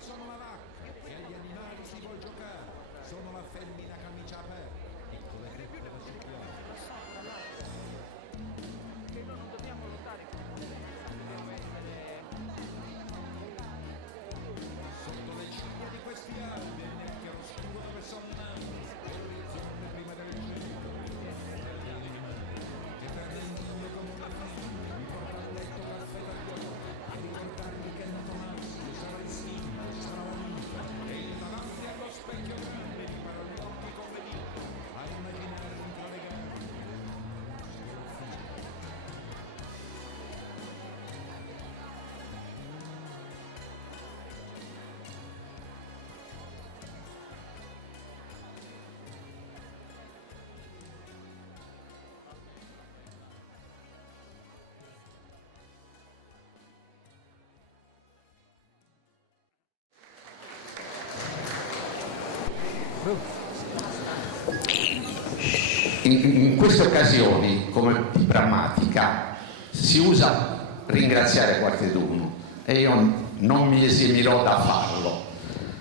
sono la vacca e agli animali si vuol giocare. Sono la femmina camicia aperta, piccole greppe da succhiare. Che noi non dobbiamo lottare dobbiamo essere Sotto le ciglia di questi alberi, nel chiaroscuro dove sono nati, l'orizzonte prima del cielo, degli animali, che prende il mondo come una figlia, mi porta a letto caffè da pioggia, a ricordarmi che non Tomassi sarà il sindaco, sarà la ninfa, e davanti allo specchio grande mi paro gli occhi come dito, a immaginare tra le gambe. In queste occasioni, come di prammatica, si usa ringraziare qualcuno e io non mi esimirò da farlo.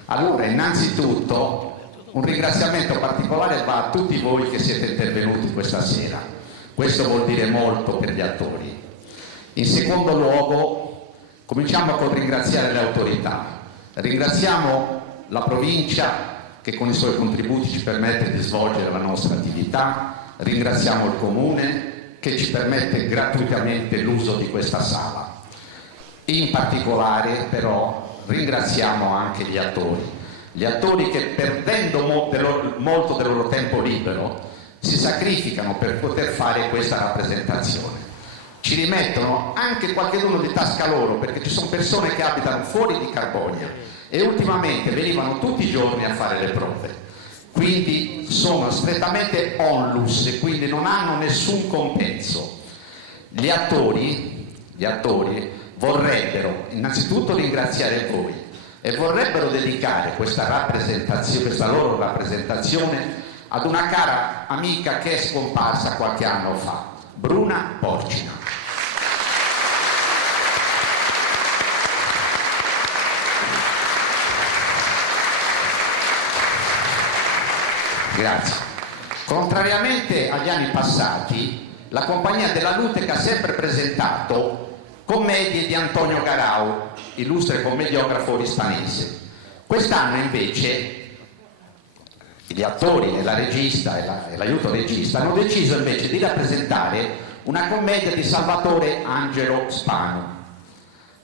Allora, innanzitutto, un ringraziamento particolare va a tutti voi che siete intervenuti questa sera. Questo vuol dire molto per gli attori. In secondo luogo, cominciamo col ringraziare le autorità. Ringraziamo la provincia che con i suoi contributi ci permette di svolgere la nostra attività, ringraziamo il Comune che ci permette gratuitamente l'uso di questa sala. In particolare però ringraziamo anche gli attori che perdendo molto del loro tempo libero si sacrificano per poter fare questa rappresentazione. Ci rimettono anche qualcheduno di tasca loro, perché ci sono persone che abitano fuori di Carbonia e ultimamente venivano tutti i giorni a fare le prove, quindi sono strettamente onlus e quindi non hanno nessun compenso. Gli attori vorrebbero innanzitutto ringraziare voi e vorrebbero dedicare questa loro rappresentazione ad una cara amica che è scomparsa qualche anno fa, Bruna Porcina. Grazie. Contrariamente agli anni passati, la Compagnia della Luteca ha sempre presentato commedie di Antonio Garau, illustre commediografo ispanese. Quest'anno invece gli attori e la regista e l'aiuto regista hanno deciso invece di rappresentare una commedia di Salvatore Angelo Spano,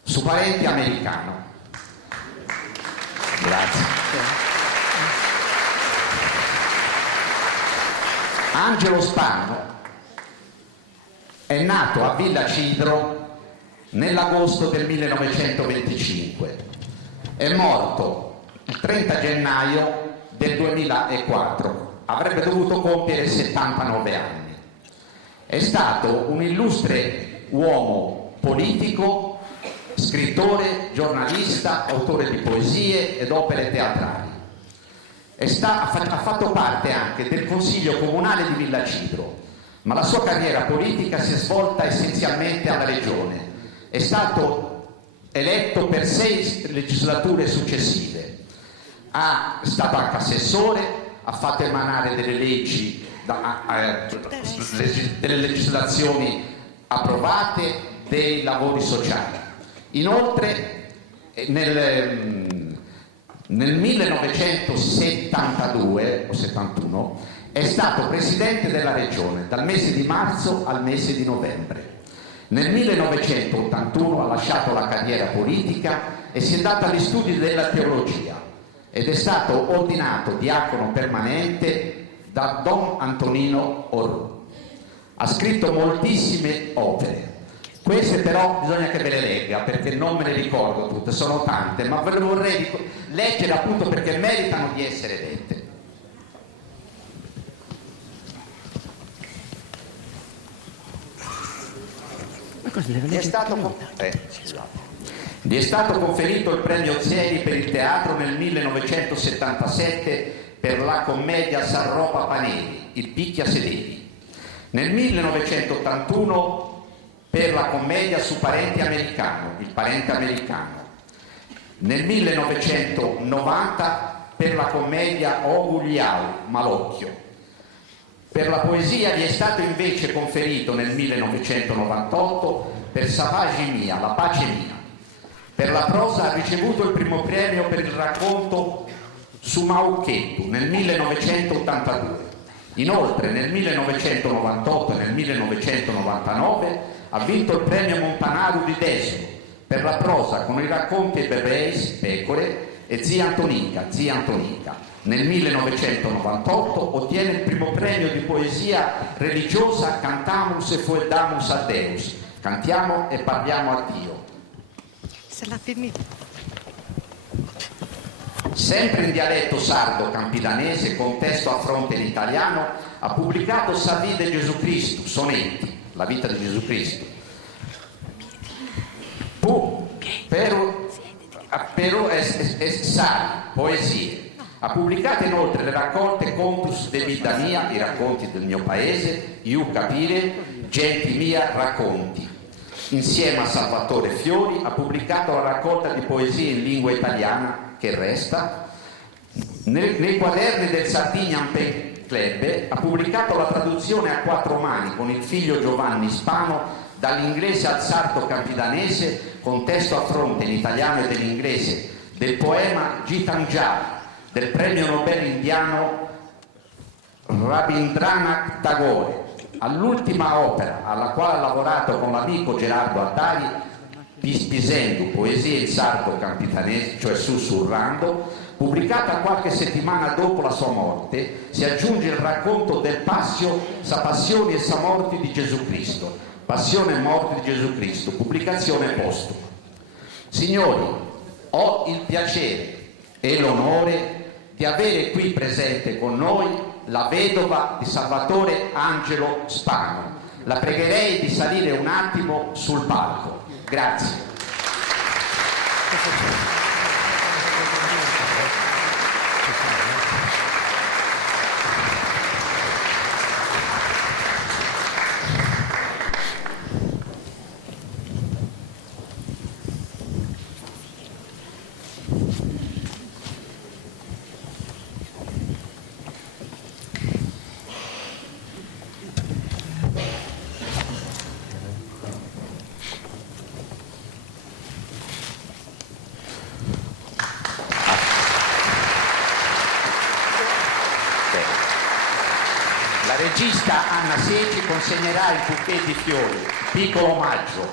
Su parente americano. Grazie. Angelo Spano è nato a Villa Cidro nell'agosto del 1925, è morto il 30 gennaio del 2004, avrebbe dovuto compiere 79 anni. È stato un illustre uomo politico, scrittore, giornalista, autore di poesie ed opere teatrali. Ha fatto parte anche del Consiglio Comunale di Villa Cidro, ma la sua carriera politica si è svolta essenzialmente alla Regione. È stato eletto per 6 legislature successive. È stato anche assessore, ha fatto emanare delle leggi, delle legislazioni approvate, dei lavori sociali. Inoltre, nel 1972 o 71 è stato presidente della regione dal mese di marzo al mese di novembre. Nel 1981 ha lasciato la carriera politica e si è dato agli studi della teologia ed è stato ordinato diacono permanente da Don Antonino Orrù. Ha scritto moltissime opere. Queste però bisogna che ve le legga perché non me le ricordo tutte, sono tante, ma ve le vorrei leggere appunto perché meritano di essere lette. Gli è stato conferito il premio Zeri per il teatro nel 1977 per la commedia Sarropa Paneri, Il picchia sedili. Nel 1981 per la commedia Su parente americano, Il parente americano. Nel 1990 per la commedia O Gugliau, Malocchio. Per la poesia gli è stato invece conferito nel 1998 per Savage Mia, La pace mia. Per la prosa ha ricevuto il primo premio per il racconto Su Mauchettu nel 1982. Inoltre nel 1998 e nel 1999 ha vinto il premio Montanaru di Desio per la prosa con i racconti Bebeis, Pecore e Zia Antonica. Nel 1998 ottiene il primo premio di poesia religiosa Cantamus e Fuedamus a Deus. Cantiamo e parliamo a Dio. Sempre in dialetto sardo campidanese, con testo a fronte in italiano, ha pubblicato Sa vita di Gesù Cristo, sonetti, la vita di Gesù Cristo. Pero es sari, poesie. Ha pubblicato inoltre le raccolte Contus de vita mia, i racconti del mio paese, Iu capire, Genti mia, racconti. Insieme a Salvatore Fiori ha pubblicato la raccolta di poesie in lingua italiana Che resta. Nei quaderni del Sardinian Pen Club ha pubblicato la traduzione a 4 mani con il figlio Giovanni Spano dall'inglese al sardo campidanese con testo a fronte in italiano e dell'inglese del poema Gitanjali del premio Nobel indiano Rabindranath Tagore, all'ultima opera alla quale ha lavorato con l'amico Gerardo Attari, Pispisendu, poesie in sardo campidanese, cioè sussurrando, pubblicata qualche settimana dopo la sua morte, si aggiunge il racconto del Passio, Sa passioni e Sa morti di Gesù Cristo, Passione e morte di Gesù Cristo, pubblicazione postuma. Signori, ho il piacere e l'onore di avere qui presente con noi la vedova di Salvatore Angelo Spano. La pregherei di salire un attimo sul palco. Grazie. La regista Anna Secchi consegnerà il bouquet di fiori, piccolo omaggio.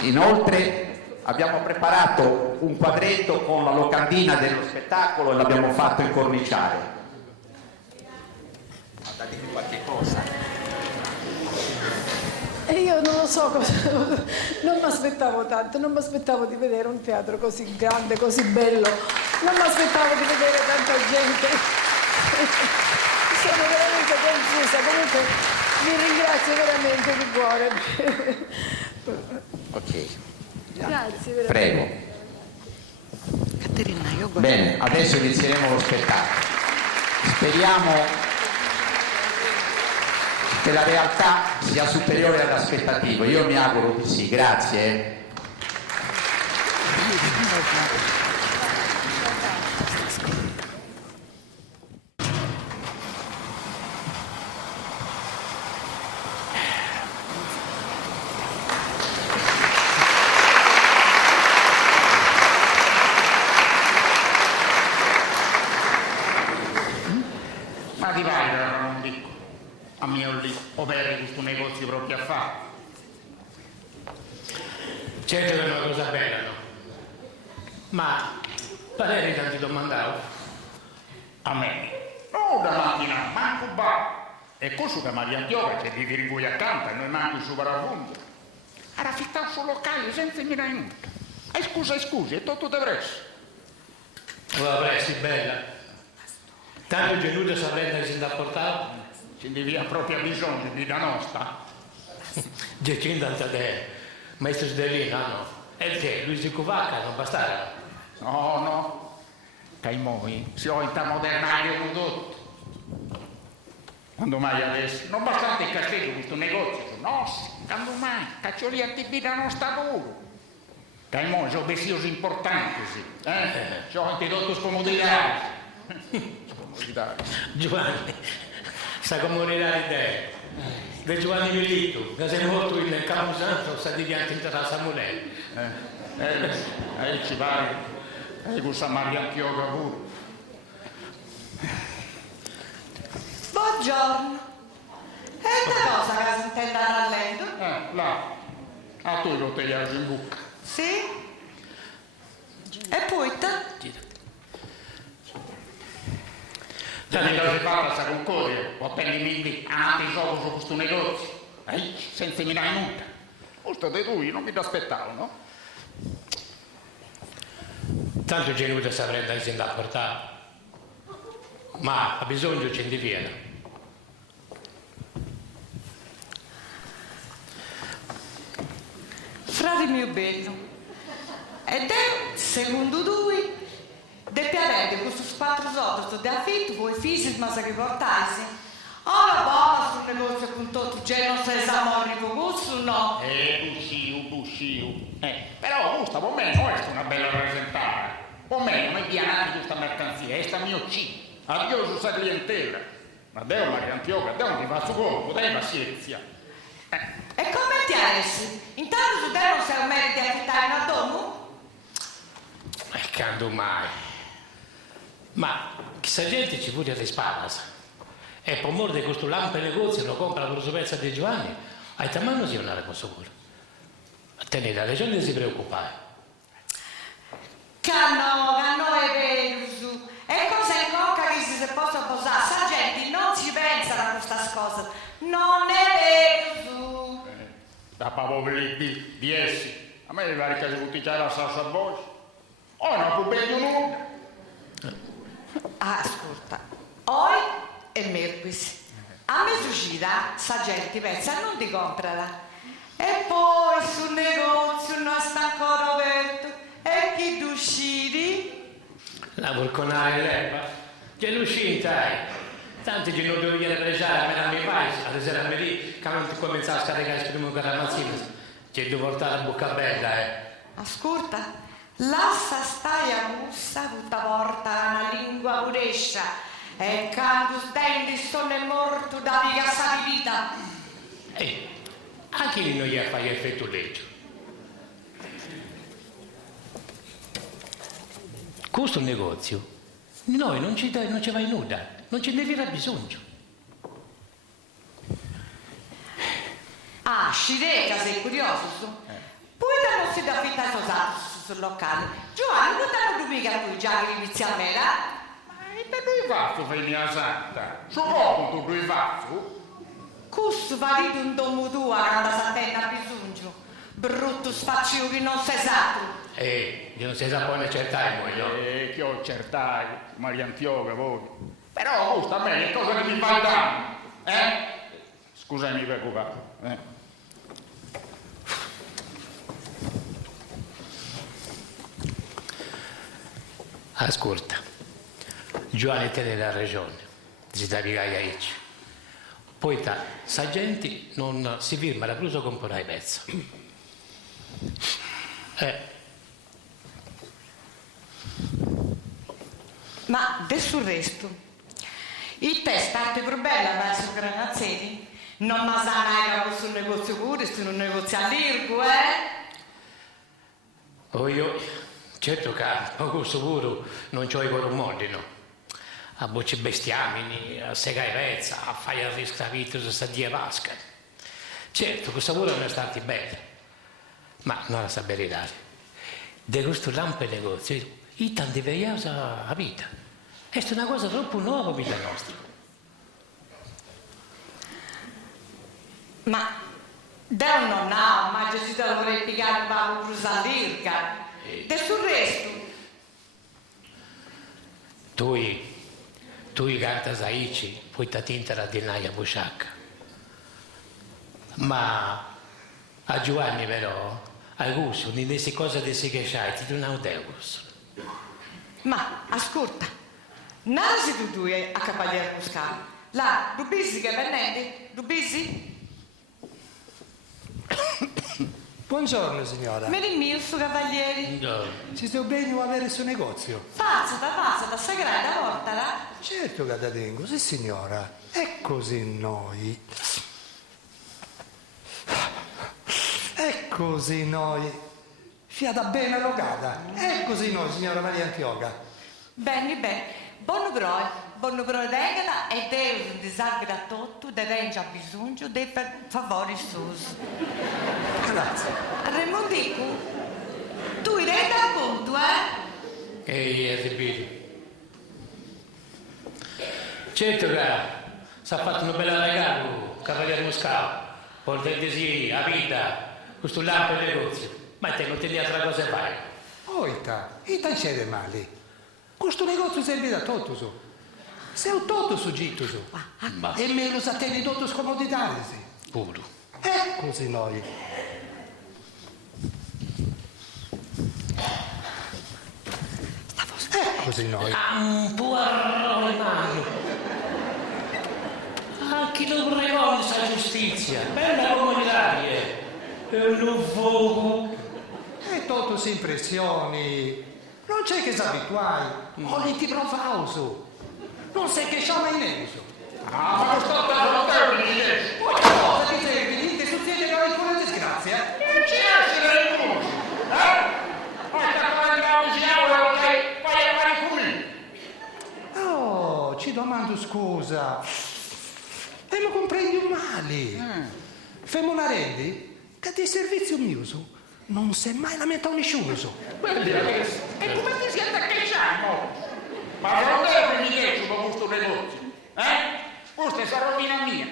Inoltre abbiamo preparato un quadretto con la locandina dello spettacolo e l'abbiamo fatto incorniciare. Datemi qualche cosa. E io non lo so cosa, non mi aspettavo tanto, non mi aspettavo di vedere un teatro così grande, così bello, non mi aspettavo di vedere tanta gente. Sono veramente confusa, comunque vi ringrazio veramente di cuore. Ok. Grazie, veramente. Prego. Caterina, io guardo. Bene, adesso inizieremo lo spettacolo. Speriamo che la realtà sia superiore alle aspettative. Io mi auguro di sì. Grazie. Ma di Vaira non dico, a mio lì, operi questo negozio proprio a fare. Certo che è una cosa bella, no? Ma parere tanti domandavo. A me, no da mattina, manco ba. E questo che Maria Antioca c'è di dire voi accanto, e noi manco su parafondo. Era affittato sul locale senza mi aiuto. E scusa, e tutto da presso. Vabbè, sì, bella. Tanto Genudo sa prendere sin da portare. Se devi avere proprio bisogno di da nostra. Giacinto te, maestro Sdelina, no? E che, Luis di Cuvacca non bastava? No. Che moi, si ho in modernario condotto. Quando mai adesso? Non bastante il castello questo negozio, no, quando mai? Caccioli a tibi da nostra pure. Che mo sono vestiti importanti, sì. Sono anche tutto scomodità. Scomodità. Giovanni, sta come un'idea di Giovanni Villito, che se ne volto il Camposanto, sta di pianti in terra Samuele. Ci pare, questa Maria Antioca pure. Buongiorno. E che cosa che si intende rallento? Là, a tu lo tagliato in bocca. Sì? E poi te? Se mi dovete fare questa concordia, ottenimi lì, andate solo su questo negozio. Senza minare nulla. Questo di lui non mi aspettavo, no? Tanto Genuta si avrebbe da portare, ma ha bisogno di viene. Frate mio bello, ed è, secondo lui, deve avere questo spazio sotto di affitto, poi fisi ma si riportarsi. Ora buona sul negozio con tutto, già non si esamori con questo, no? Buscio. Però questa per me non è una bella rappresentata. Per me non è pianata questa mercanzia, è sta mio C. Addio su questa clientela. Ma Deo Maria Antioca, Deo non ti fa su corpo, dai pazienza. E come ti essi? Intanto tu non sei un merito di affittare una domo? Quando mai? Ma chissà gente ci vuole alle spalle. E per mordere questo lampo negozio lo compra la prosopezza di Giovanni, hai tamano si non posso pure. A te la regione si preoccupare. Che no è vero su. E cosa in cocca che si possa posare? Sa gente non ci pensa a questa cosa. Non è vero su. Da poveri di essi. A me mi pare che si puticciare la salsa a voce. Oh, non può bene nulla. Ascolta, oggi è mercoledì. A mezzogiorno sa gente pensa non ti comprala. E poi sul negozio non sta ancora aperto. E chi d'uscire? La volconare l'erba, che l'uscita tanti che non devo viene presare, me non mi fai, alla sera mi lì, che non ti comincia a scaricare il primo caramazzino, che devo portare la bocca bella, Ascolta, lascia stai a mussa tutta porta una lingua urescia, e quando stendi sono morto da viga di vita. Anche lì non gli fai effetto leggio. Questo negozio, noi non ci vai nulla, non ce ne viene bisogno. Scireca, sei curioso su? Poi da non si da affittare sul locale. Giovanni, non danno tu mica tu già che inizia a me, Ma per lui fatto, femmina santa? Su poco tu lui fatto? Questo valito un domo tua quando si ha bisogno. Brutto sfaccio che non sei esatto. Io non si sa poi ne certai, voglio. Che ho certai, Maria Antioca, voi. Però, gusta a me, che cosa che mi fa danno? Scusami, preoccupato. Ascolta, Giovanni te della regione, si da Vigaiaici. Poi sa gente non si firma la blusa con i pezzi. Ma del resto, il test è più bella verso Granazzeri. Non mi sa mai sul negozio pure, se non negozio all'Irgo, Io, certo che a questo pure non c'ho i coromolli, no? A bocce bestiamini, a segare pezza, a fare il rischio la vita su sta die vasca. Certo, questo pure non è stato bello, ma non la sa verità. Di questo lampo negozio, io tanti vediamo la vita. È una cosa troppo nuova per la nostra. Ma da un non ha, ma già si dovrei piegare un po' più all'Irga. Del resto. Tu canta Saici, poi ti tinta la dinaia busciacca. Ma a Giovanni però, a gusto, di queste cose di si che c'hai, ti non ho deus. Ma ascolta, nasi tu due a Cavaliere Muscale. Là, Rubisi che vennende? Rubisi? Buongiorno signora. Me mio su cavalieri. Ci sto bene a avere il suo negozio? Passata, se grande volta là. Certo che da tengo, sì signora. E così noi. E così noi. Fiata bene allogata. E così noi, signora Maria Antioca. Bene. Buon broi regala e devo disargare a tutto, de range a bisogno, de per favori sus. Grazie. Raimondico, tu renda conto, Ehi, esibito. Certo che si è fatto una bella regalo, cavaliere Moscao. Portendesi a vita, questo lampo e negozio. Ma te non ti di altra cosa fai. Oita, e non c'è male. Questo negozio serve da tutto su. Se ho tutto su gitto su. E me lo sateni tutto scomodità, sì. Puro. E così noi. E così noi. Un puarrone mano. Anche lo pregone sa giustizia. Bella comunitaria. E lo fuoco. E tutto si impressioni. Non c'è che s'abituai. O li ti provauso. Non sai che sciama in neuso. Ma lo sto dando te, Poi cosa ti serve? Ti succede che hai pure disgrazia? non ci essere il muso, Poi sta come la cucina, vai a fare qui. Oh, ci domando scusa. E mi comprendi male. Femmo una rendi che di servizio mio non si è mai lamentato nessuno. Quindi adesso, e come ti siete accacciamo? Ma non devo mi dieci con questo negozio, Questa è la rovina mia,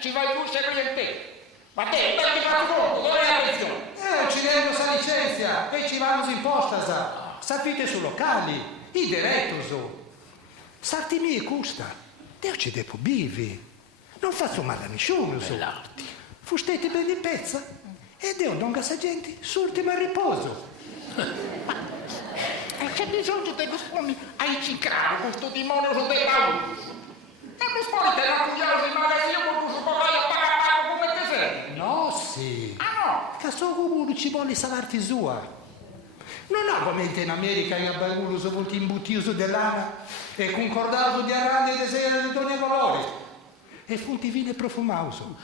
Ci vai tu sempre in te. Ma te, dai ti fare conto, dove è la lezione? Ci devo sa licenzia e ci vanno in posta, sa. Sapete su locali, i diretto su. Sarti mie costa. Io ci devo bivi. Non faccio male a nessuno, su. Fustete bene in pezza e Dio non gassa gente, surtimo a riposo. E c'è bisogno di rispondere ai cicrari, questo demonio su dei pauri. E rispondi te la cugliare in magazzino con questo poraio pagato come te sei. No, sì. Ah Che so come ci vuole salarti sua. Non argomenti in America che abbiamo su molti imbuttiuso dell'ana e concordato di arane e di sera di ogni colore. E funti vino e profumauso.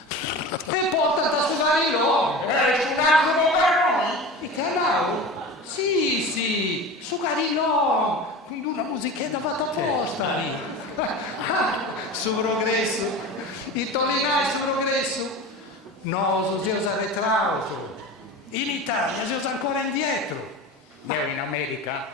E porta a sudare l'uomo. Su un altro governo? E canao? Sì, su Carilò, quindi una musichetta fatta apposta lì. Su progresso, i tolinai su progresso. No, si usa retrauso. In Italia si usa ancora indietro. Io in America,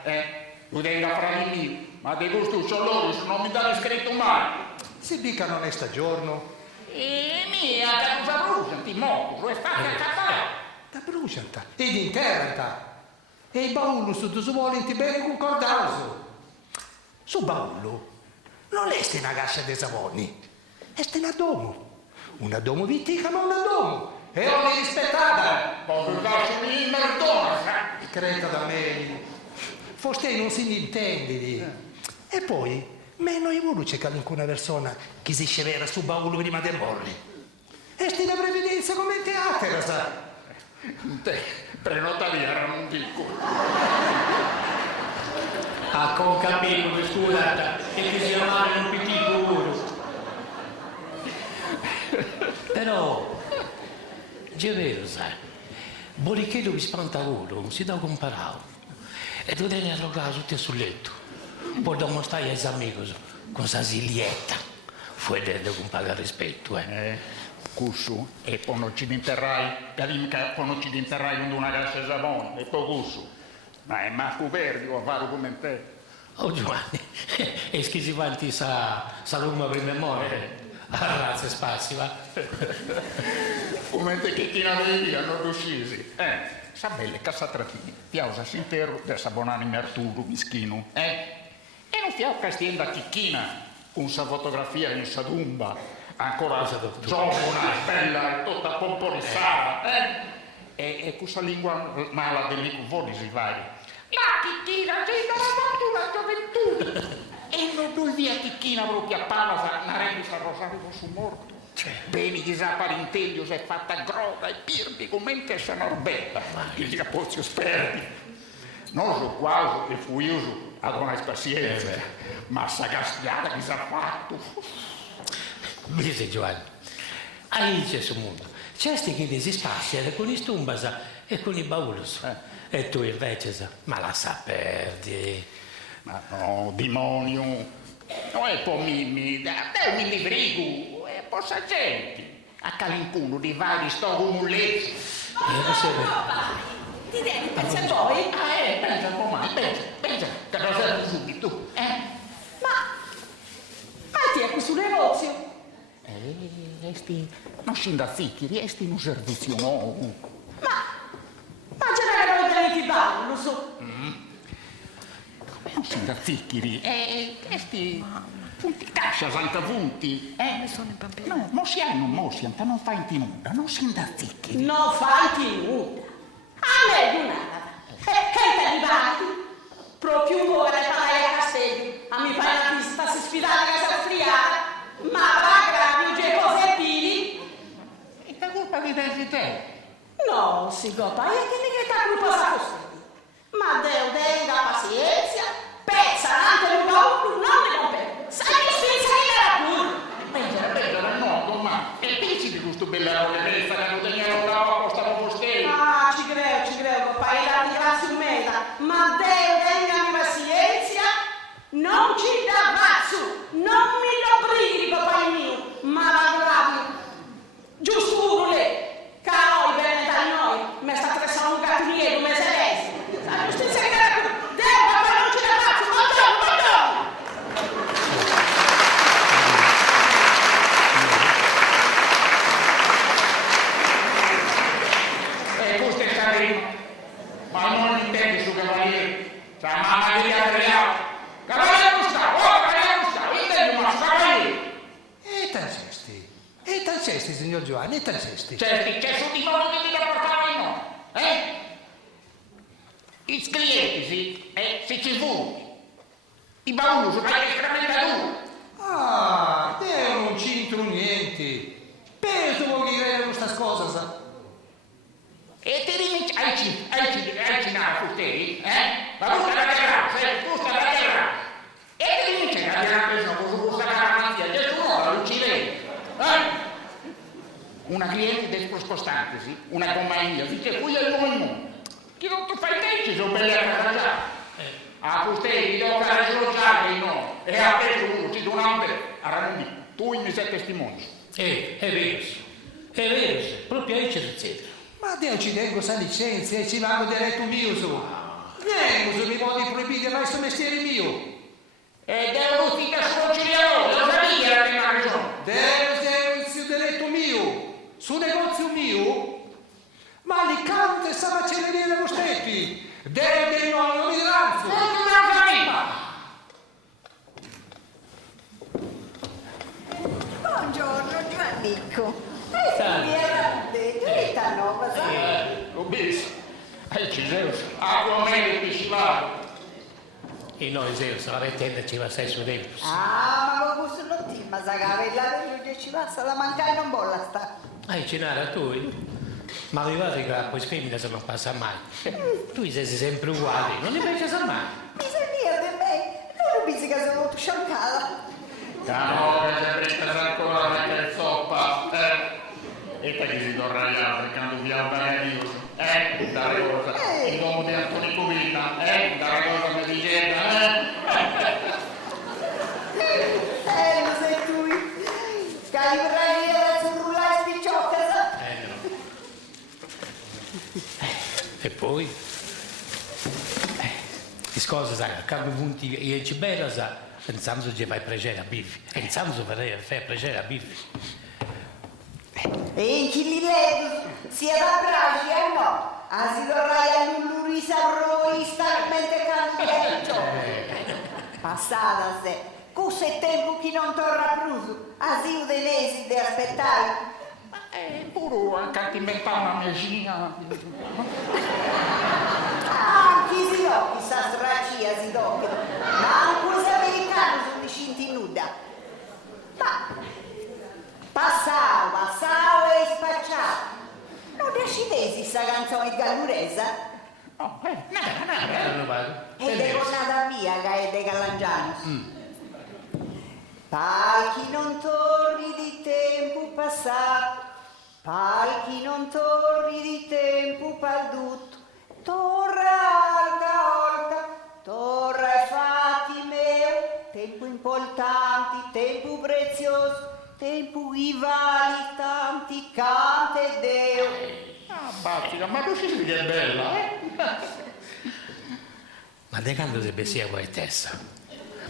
lo devi fare mio, ma di gusto c'ho loro, se non mi dà scritto mai. Si dica non è stagiorno. E mia, che cosa brucia, ti mocco, lo è fatto a capare. Da brucianta ed interrata. E il baullo su tu volenti bene concordato. Su baullo non è una gascia dei savoni, è una domo. Una domo vitica ma una domo. E ogni rispettata. Poi lascio lì in merdona, Creta da me. Forse non si intendi. E poi, meno io voglio cercare alcuna persona che si scevera su baullo prima del morri. E sti la previdenza come in teatro, sa. Te, prenota via, era un piccolo. A con capito, scusa, che ti sia male un piccolo puro. Però, è vero, sai, Borichetto vi spanta uno, non si dà comparato. E tu devi arrogare tutti sul letto. Poi dopo stai ai amici con sa silietta. Fuori da pagare rispetto, Cussu, e poi non ci interrai, poi non ci interrai con una cassa di savone, e poi cussu. Ma è Marco Verdi a fare come te. Oh Giovanni, e che si fanti sa Roma per memoria. Razza spazi, va. Come te che ti navi non riuscisi. Sa belle cassatratine, piausa s'intero del sabonani Arturo, mischino, E non fiao castienda chicchina, con sa fotografia in sadumba, ancora giovana, bella e tutta pomporissata, E questa lingua mala dell'icuvoni si vai. La chicchina, c'è la gioventù. E non doi via chicchina proprio a Palasa, una rendi sa rosario con su morto. Bene che sa parinteglio si è fatta grotta e pirdi come essa norbetta. Gli capozzi sperti. Non so quasi e fuioso ad una pazienza. Ma sta castiata che si è fatto. Dice Giovanni, ahí c'è sul mondo. C'è che si spazia con i stumbasa e con i baulus. E tu invece, ma la saperdi. Ma no, demonio. Non è po' mi livrigo. Possa gente a calimpuno di vari stogo mullezzi. Ti devi pensare poi? Pensa un po' mai, pensa, che lo sai subito, Ma ti è questo negozio? non scenda zicchi, resti in un servizio nuovo. Ma ce n'era quello dei tibani, lo so. Non scenda zicchi, resti punti cascia, santa punti. Sono in bambino. No, non fai in nuda, non scenda zicchi. Non fai nulla. A me di nada. Che ti arrivati? Proprio un ora fai a Castello. A mi fai una visita, si sfidare a casa friata. Ma va grave, c'è cose pili. E che colpa di te? No, si copa, e che ti colpa sa così? Ma Deo, tenga pazienza. Pensa, anche un po' non mi compete. Sai che senza che era pure. Pensa, no, ma e pensi di questo bella rollezza che non teniamo bravo, stavo con te? Ah, ci credo, papà, e la tirare su meta. Ma Deo, tenga pazienza. Non ci dà bazzo, non mi lo brighi, papà mio, ma la bravi. Giusto pure lei, che noi bene da noi, mi sta pressando un gattiniere, come se lei. La giustizia che era qui. Deo, papà, non ci dà bazzo, buongiorno. Questo è carino, ma non intendi su cavaliere. Cioè, mamma di Adriano. Cavaliere Gustavo, intendi una cavaliere. E tancesti, signor Giovanni, e tancesti. C'è su di modo che ti da portare no, I clienti, sì, se ci fu. I bauli, su qualche scramentatura. Ah, te non c'entro niente. Penso che dire questa cosa, sa. E ti riminci, hai cinato su te, Ma tu stai a terra, E ti riminci a dire una cosa, questa garanzia, Gesù no, la uccidete. Una cliente del spostante, sì, una compagnia, dice qui è il mondo. Chi non tu fai te, ci sono belle a casa già. A Fustetti, devo fare solo già che no. E a te uno, ci do un amore. A Ramondi, tu mi sei testimone. È vero, proprio ahí c'è succede. Ma Dio ci tengo sa licenza e ci vado diretto mio su. Vengo su, mi vuoi proibire mai sto mestiere mio. E devo tutti da sconsigliare, lo sapevi era la mia ragione. Devo il diretto mio. Su negozio mio. Ma li canta e sa macelleria dello steppi. Deve non mi ranzo. Non la Buongiorno Giannico. Dove nuova, sai? L'ho visto. Ci sei, acqua meglio che ci va. E noi Zeus, la vettenda ci va stesso tempo. Ah, ma lo gusto non ti, ma sa che la verità ci passa la mancare non bolla sta. Cenara tu? Ma arrivate che poi femmina se non passa mai. Tu sei sempre uguale, non ne pensi mai. Bisogna di me, non pensi che sono molto sciancata. Cavolo, che presta ancora la calzoppa. E poi si torna all'altro, perché via un dare cosa. Il domo di Antonio Cubina, dare cosa mi diceva, Lo sei tu. Calibrai sul rullare spicciocca, sa? No. E poi? Che cosa sai? Quando punti e ci bella sa, pensiamo che fai piacere a Biffi. Pensiamo che fai piacere a Biffi. E in chi li leggo sia da braci o no? Si dovrai a lui saprò mentre cambia. Passata se. Questo è tempo che non torna più. Asilo dei mesi di aspettare. pure anche inventare una mesina. Anche si occhi sa stracia si tocca. Ma anche americano sono cinti nuda. Ma passa sta canzone galluresa? No, nada. E devo nata via, che è dei Calangiani. Palchi non torni di tempo passato, palchi non torni di tempo perduto, torra alta, torra e fatti meu, tempo importante, tempo prezioso, tempo i vali tanti, cante Deo. Ah, Bazzica, ma tu ci che è bella, Ma de quando deve sia poetessa?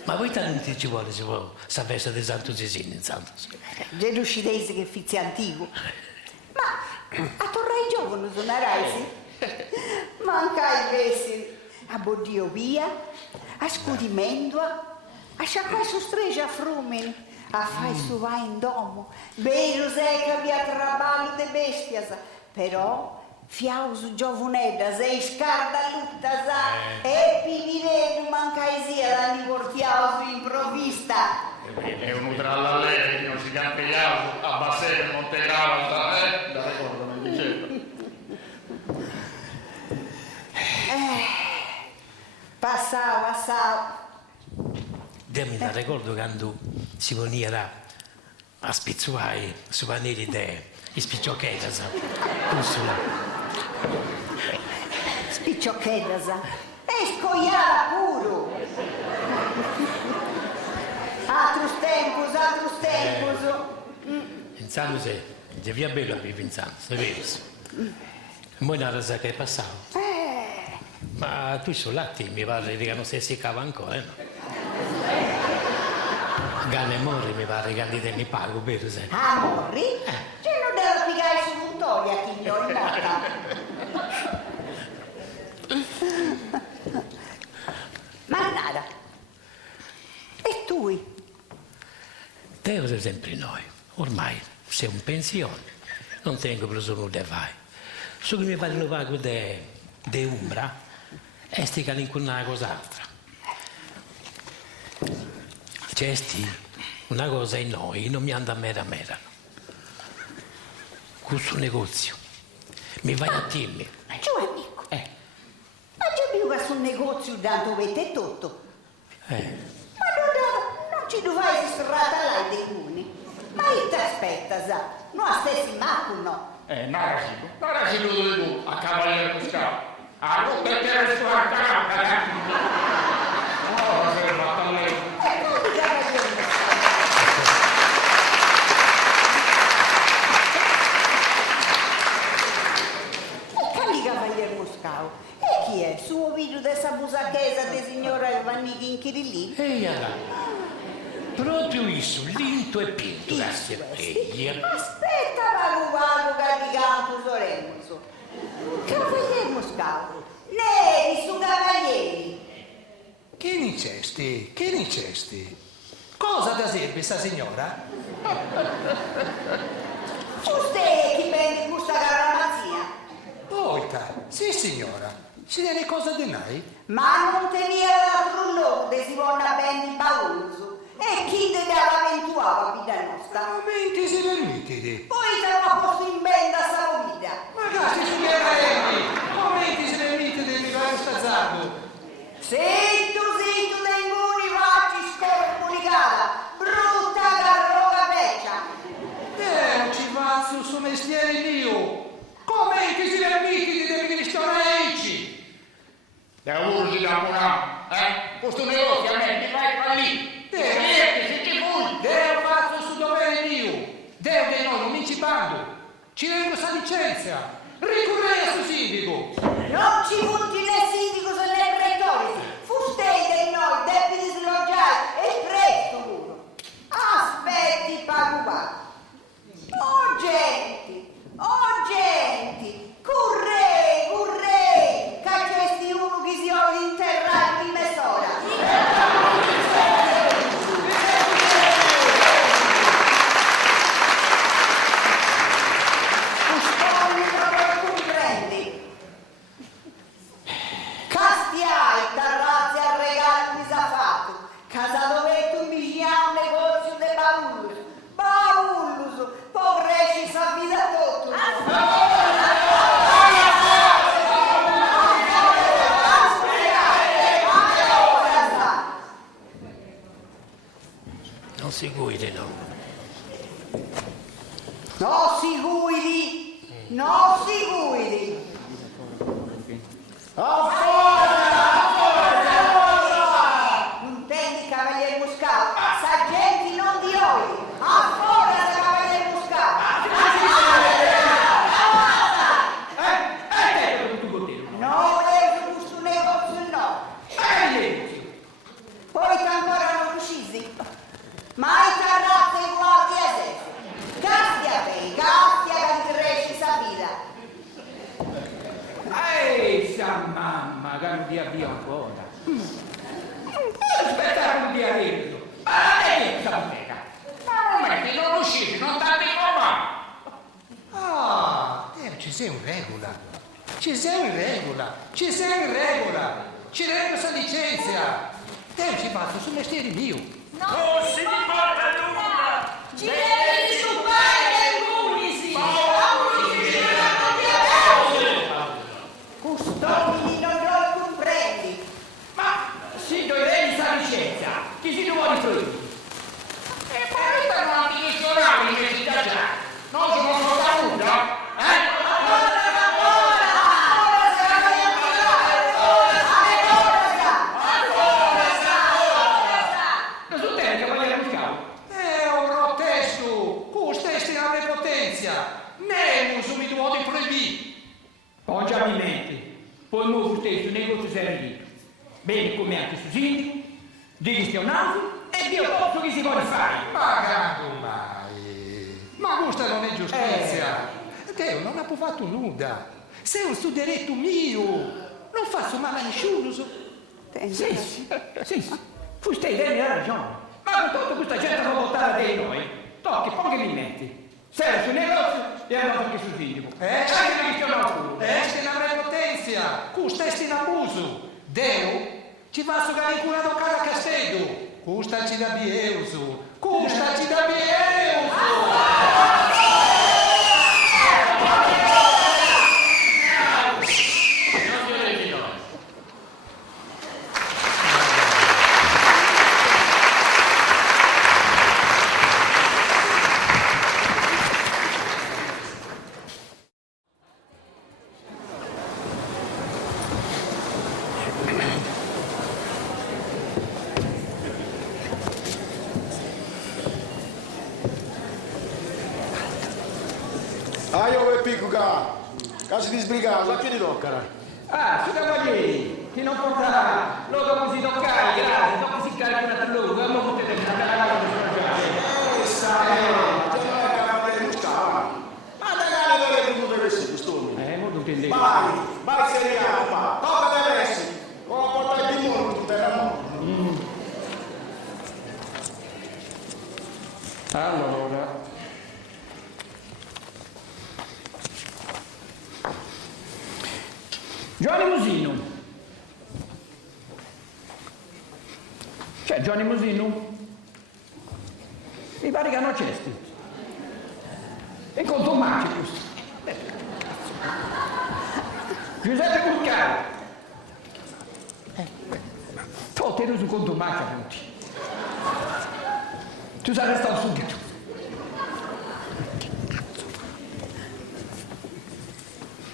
Ma voi tanti ci vuole sta festa di Santo Cesino in Santo? Gerucidese che fizzi antico. Ma a torrai giovane suonerai, sì? Manca i vessi a Bordiovia, a Scudimendua, a sciacquare su streggia a Frumeni, a fai su vai in domo, vero sei che via traballo de bestias, però fiau su giovunedda, sei scarda lutta sa, e piviredu mancaisia da ni portiau su improvvista. È un utralla lei che non si campiava a Bassere Montegrava, da ricordo non diceva. Passavo. Mi ricordo quando si veniva a spizzuare su panini di spicciocchetta, sa? Questo là. Spicciocchetta, sa? E scoiava puro. Altros tempos. Pensando se via bello avevi pensato, è vero? Poi non sa che è passato. Ma tu sul latte mi pare che non si seccava ancora, no? Ganne morri mi pare che te mi pago per se. Ah, morri? Cioè non devo piegare su Montoya chi mi ho in morta. Ma nada. E tu? Te sei sempre noi. Ormai sei un pensione. Non tengo più solo da fare. Su che mi pare lo pago de umbra. E sti che una cos'altra. Cesti, una cosa in noi non mi anda a mera. Questo negozio. Mi vai a dirmi. Giovannico. Ma già più che sul negozio dove te tutto. Ma non ci dovrai strada là dei comuni. Ma io ti aspetta, sa. Non stessi macchino. Narasi tu, a Cavaliere Cuscato. Ah, non mettere su la carta, Oh, sei fatta a lei. Cavaliere Moscao. E chi è? Suo video dessa busacchesa di signora Vannichi in Chirillini? Ehi, allora. Proprio isso, linto e pinto, grazie a te. Aspetta, vago, caricato, Sorenzo. Cavaliere Moscao, lei su cavalieri. Che nicesti? Cosa da serve sta signora? Usted chi vende questa caramazia? Poita, sì signora. Si tiene cosa di noi? Ma non te via l'altro lode si vuole bene in bauluso. E chi te dava ventuava vita nostra? Momenti si permettete. Poi siamo posto in benda sta vita. Ragazzi, signora Elli, momenti si permettete di fare sta zardo. Zitto, tenguni, facci scomunicata, brutta carroga vecchia. Non ci faccio il suo mestiere mio. Come ti si permettete di ristorarci? Da ursi da una, questo negozio a me mi fai fallire. Devo fare il suo dovere mio. Devo di noi, non mi ci bando. Ci vengo sta licenza. Ricorrei a suo sindaco. Non ci punti né sindaco né pretore. Fustei dei noi, debiti sloggiati e presto uno. Aspetti, paguà. Oh genti, currei, che questi uno che si vuole interrare in mezz'ora. Non si guidino. Non si guidi! Non si guidi! Intendi, cavaliere Muscato? Sargenti non di noi! A forza, cavaliere Muscato! Non volevo questo negozio, no! Poi che ancora non uscisi? Mai tarrato e guardie adesso! Gastia te, gastia che cresci sa vita! Sa mamma, che non ti avvio ancora. Aspettare un dia detto. Ma lei è bottega. Ma non metti, non usciti, non date roba. Ci sei in regola. Ci sei in regola. Ci sei in regola. Ci reggo questa licenzia. Te ci faccio sul mestiere mio. Non si importa nulla. Ci devi disturare del Munisi! Custodi non lo comprendi! Ma si dovrebbe sta licenza. Chi si vuole più? E poi stanno antimissionari che si dà già. Non si possono da nulla, Non so te che voglio buscare. Un protesto. Custesti la prepotenzia. Nemo su mi duodi proibì. Oggi mi metti. Poi il nuovo stesso negozio sarà lì. Bene come anche su sindaco, degli spionati e Dio posso che si vuole fare. Ma grado mai. Ma questa non è giustizia. Te non ha fatto nulla. Sei un studieretto mio. Non faccio male a nessuno. Sì. Tu stai bene, hai ragione. Ma con tutta questa gente non votare dei noi. Tocchi, poi che mi metti? Sei sul negozio e allora anche sul sindaco. Anche che spionati. È una prepotenzia. Custesti in abuso. Deo ci va a giocare in cura da cara castello. Custaci da bieuso. Custaci da bieuso. Io per piccola, casi di sbrigato, a chi ti tocca? Su cavalieri, che non porta loro così toccare, grazie, dopo si carica una loro, non potete andare a Ma da dove è venuto questo costume? molto intendete. Vai seriano, ma come deve essere? Come portare il mondo tutto il mondo? Allora. Giovanni Musino. C'è Giovanni Musino? Mi pare che hanno cesti. E con Tommacicus. Giuseppe Curcaro. Tu ho tenuto su conto Tommacicus. Tu sei restato subito.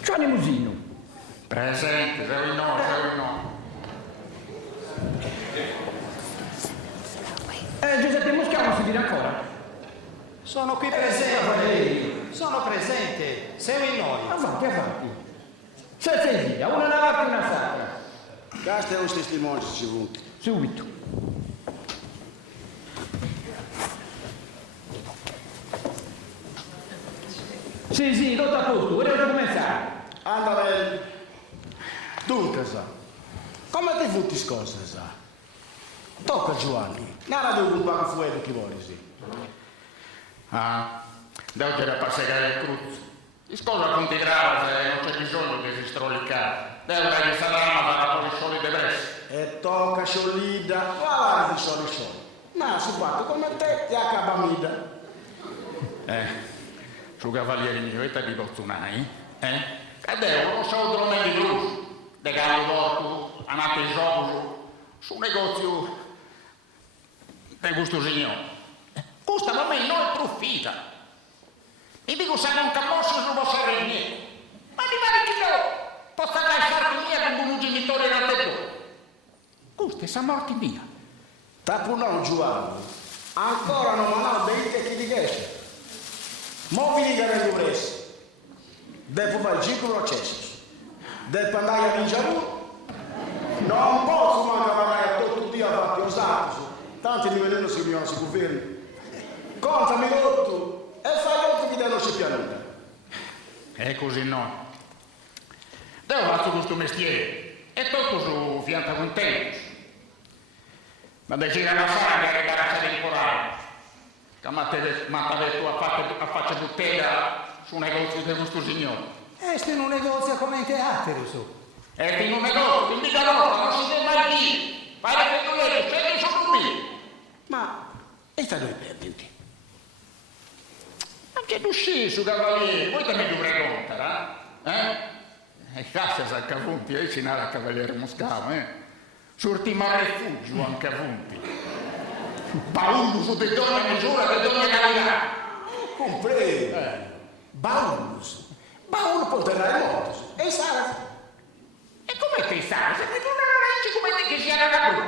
Giovanni Musino. Presente, sei in no. Giuseppe Muscaro si dire ancora. Sono qui presente. Sono presente. Sei in noi. Avanti. Senza via, una davanti e una sacra. Casta è un testimone, se ci vuole. Subito. Sì, tutto a posto, ora devo cominciare. Anda bene. Dunque, sa, come ti futti cose, sa? Tocca Giovanni. Non devo comprare fuori chi vuole, sì. Devo dire a passare il cruz. La cosa considerava se non c'è bisogno di si strollicare. Devo dire che sarà una per la solide veste. E tocca sciolida, guarda di scioli. No, si fa come te, ti accaba mida. Su cavalieri mio, e te di fortunai, E devo, non so dove di cruz. De gallo morto, andate in gioco su un negozio di questo signore. Questa per me non è truffita. Mi dico se non camossi su vostra regni. Ma mi pare che io possa lasciarti mia con un genitore da te. Questa è sa morte mia. Tappo non Giovanni, ancora non mi hanno detto che ti chiede. Mo finita nel dovresti. Devo fare il circolo accesso. Devo andare a vincere. Non posso mancare a tutto il dia a fare usato. Tanti di venendo si vivono si confermi. Contami l'otto e fai l'otto che non si pianuta. È così no. Devo fare questo mestiere. E tutto su fianco contento. Ma decide la fare che ragazza temporale. Che mi ha detto a faccia buttella su un negozio di questo signore. Este in un negozio come in teatro, su. E in un negozio, in mica no, non si deve mai dire. Fai la pendoletta, c'è il sottobio. Ma e sta due perdenti? Ma che tu sceso, cavaliere? Poi te mi dovrei contare, eh? E cazzo sa Capunti, e ci n'era il cavaliere Moscavo, Sortima refugio anche a Capunti. Paolo su te donne misura, te donne calità. Comprendo. Baulus. Baul porterà il morto. E Sara? E come te sai? Se tu non dici come te che sia la capo.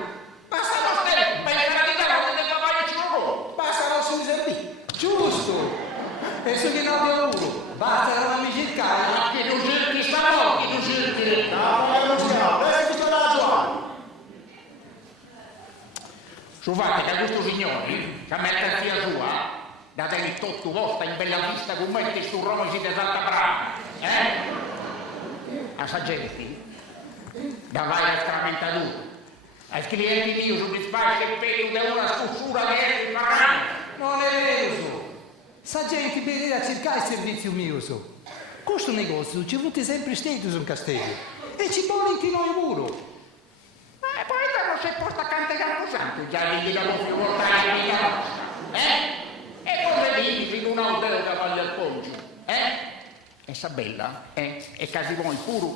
Basta lo stesso, per la carità, non te cavallo ci vuole. Basta non si servì. Giusto! E su che non abbiamo uno. Basta non mi cercare. Ma che tu cerchi stavolta, che tu cerchi. No, non si chiama. Adesso sto da Giovanni. Su fate che questo signore, che a mercanzia sua, dategli tutto vostra in bella vista con me che stu Roma siete salta brava, A saggetti, da vai a stramentatura, ai clienti mio su dispaccio e pelo da una scussura che è marrana. Non è vero. Sa gente viene a cercare il servizio mio, su. Questo negozio ci vuole sempre stato in castello. E ci vuole che noi muro. E poi non si è posto accanto al Camposanto, già lì la confio portare via, E come dici in un hotel che va al Poggio, E sa bella, E casi vuoi pure,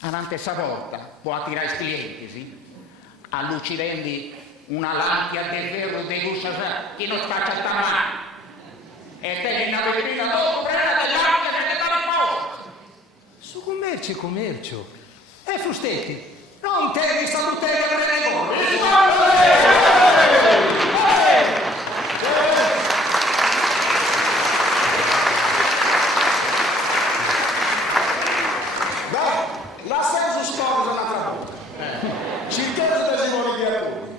avanti essa porta, può attirare i clienti, sì? Allucidendi una lampada di ferro di luce che non spaccia sta mano. E te che una vetrina dopo prenda dell'acqua che ti dà il posto. Su commercio e commercio. E Frustetti. Non te mi salutare per le Beh, la senso storia un'altra volta. Cerchiamo di desimare via pure.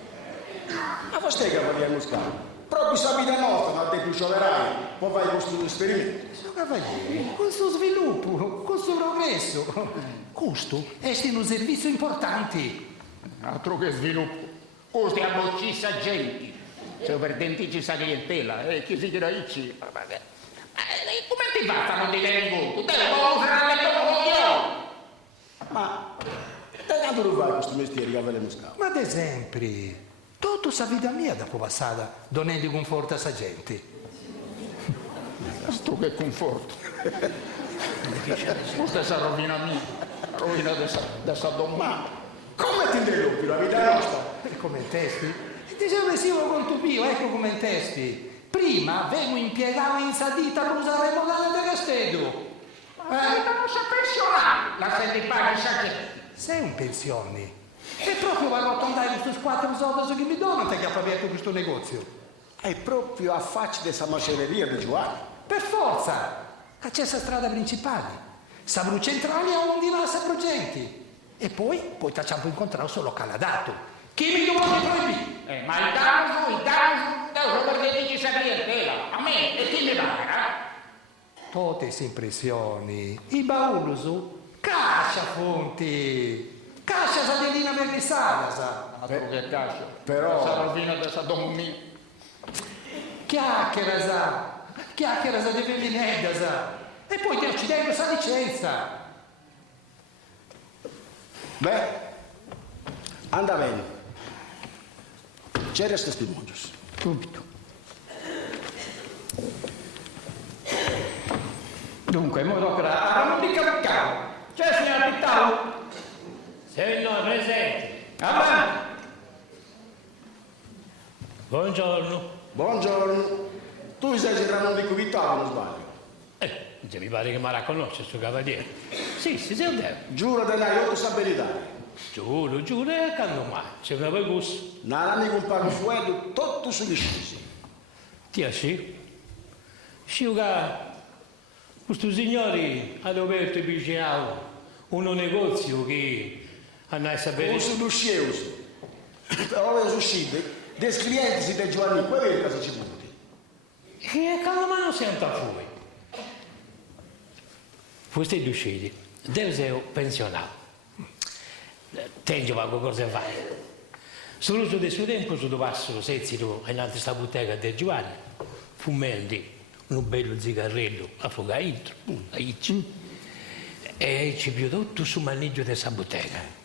Ma voi stai cavaliere Moscavo? Proprio sa vita nostra, ma te più sciolerai, poi vai con questo esperimento. Sono cavaliere, con suo sviluppo, con suo progresso. Questo è un servizio importante. Altro che sviluppo. Questo è a boccissa gente. Se per dentici sa clientela, chi si chiede Icci. Come ti fa a non ti rendi conto? Te lo usare le Ma te quando lo fai questo mestiere, cavaliere Moscavo? Ma ad esempio, tutta sa vita mia dopo passata, donando conforto a sa gente. Sto che conforto. Questa è la rovina mia, rovina da sa domani. Come ti interrompi la vita nostra? E come testi? Diceva sì, lo conto mio, ecco come testi. Prima avevo impiegato in sadita per usare il modale del castello. Ma non si pensionare, la senti paghi saggetti. Sei un pensione. E proprio vado a contare questi 4 soldi che mi donano che ha aperto questo negozio. È proprio a faccia della macelleria di Giovanni. Per forza! Che c'è questa strada principale. Sabru centrale a Ondina a Progetti. E poi facciamo incontrare solo Canadato. Chi mi domanda proibì? Ma il danno per chi sa clientela. A me e chi mi paga? Tutte queste impressioni. I bauli su. Cascia fonti. Cascia Sadellina Vernissala, sa. Altro che cascia. Però... Sarà il vino della domini. Chiacchiera, sa. Chiacchiera, sa, deve venire, sa. E poi ti accidenti sa licenza. Beh, anda bene. C'era testimonio. Subito. Dunque, mo tocca a non dica cavo. C'è signora Pittau? Signor presente. Avanti. Buongiorno. Buongiorno. Tu sei Ramon di Cuvitano, non sbaglio? Mi pare che mi riconosce questo cavaliere. Sì, sei un Deo. Giuro di non io sapevo verità. Giuro, e quando mai? C'è una gusto. Non ha mica un pago fuoco, tutto sugli scisi. Ti sì? Sì, che questo signore ha aperto un negozio che andai a sapere. Questo l'uscioso. Ora sono usciti, dei clienti si te Giovanni, qua vedi cosa ci butti. E calma non sento fuori. Questo è usciti, deve essere pensionato. Tengo qualcosa a fare. Sull'uso del suo tempo, su passo sezzito in questa bottega del Giovanni, fumenti un bello zigarrello a fuoco dentro, e ci più tutto sul maneggio della bottega.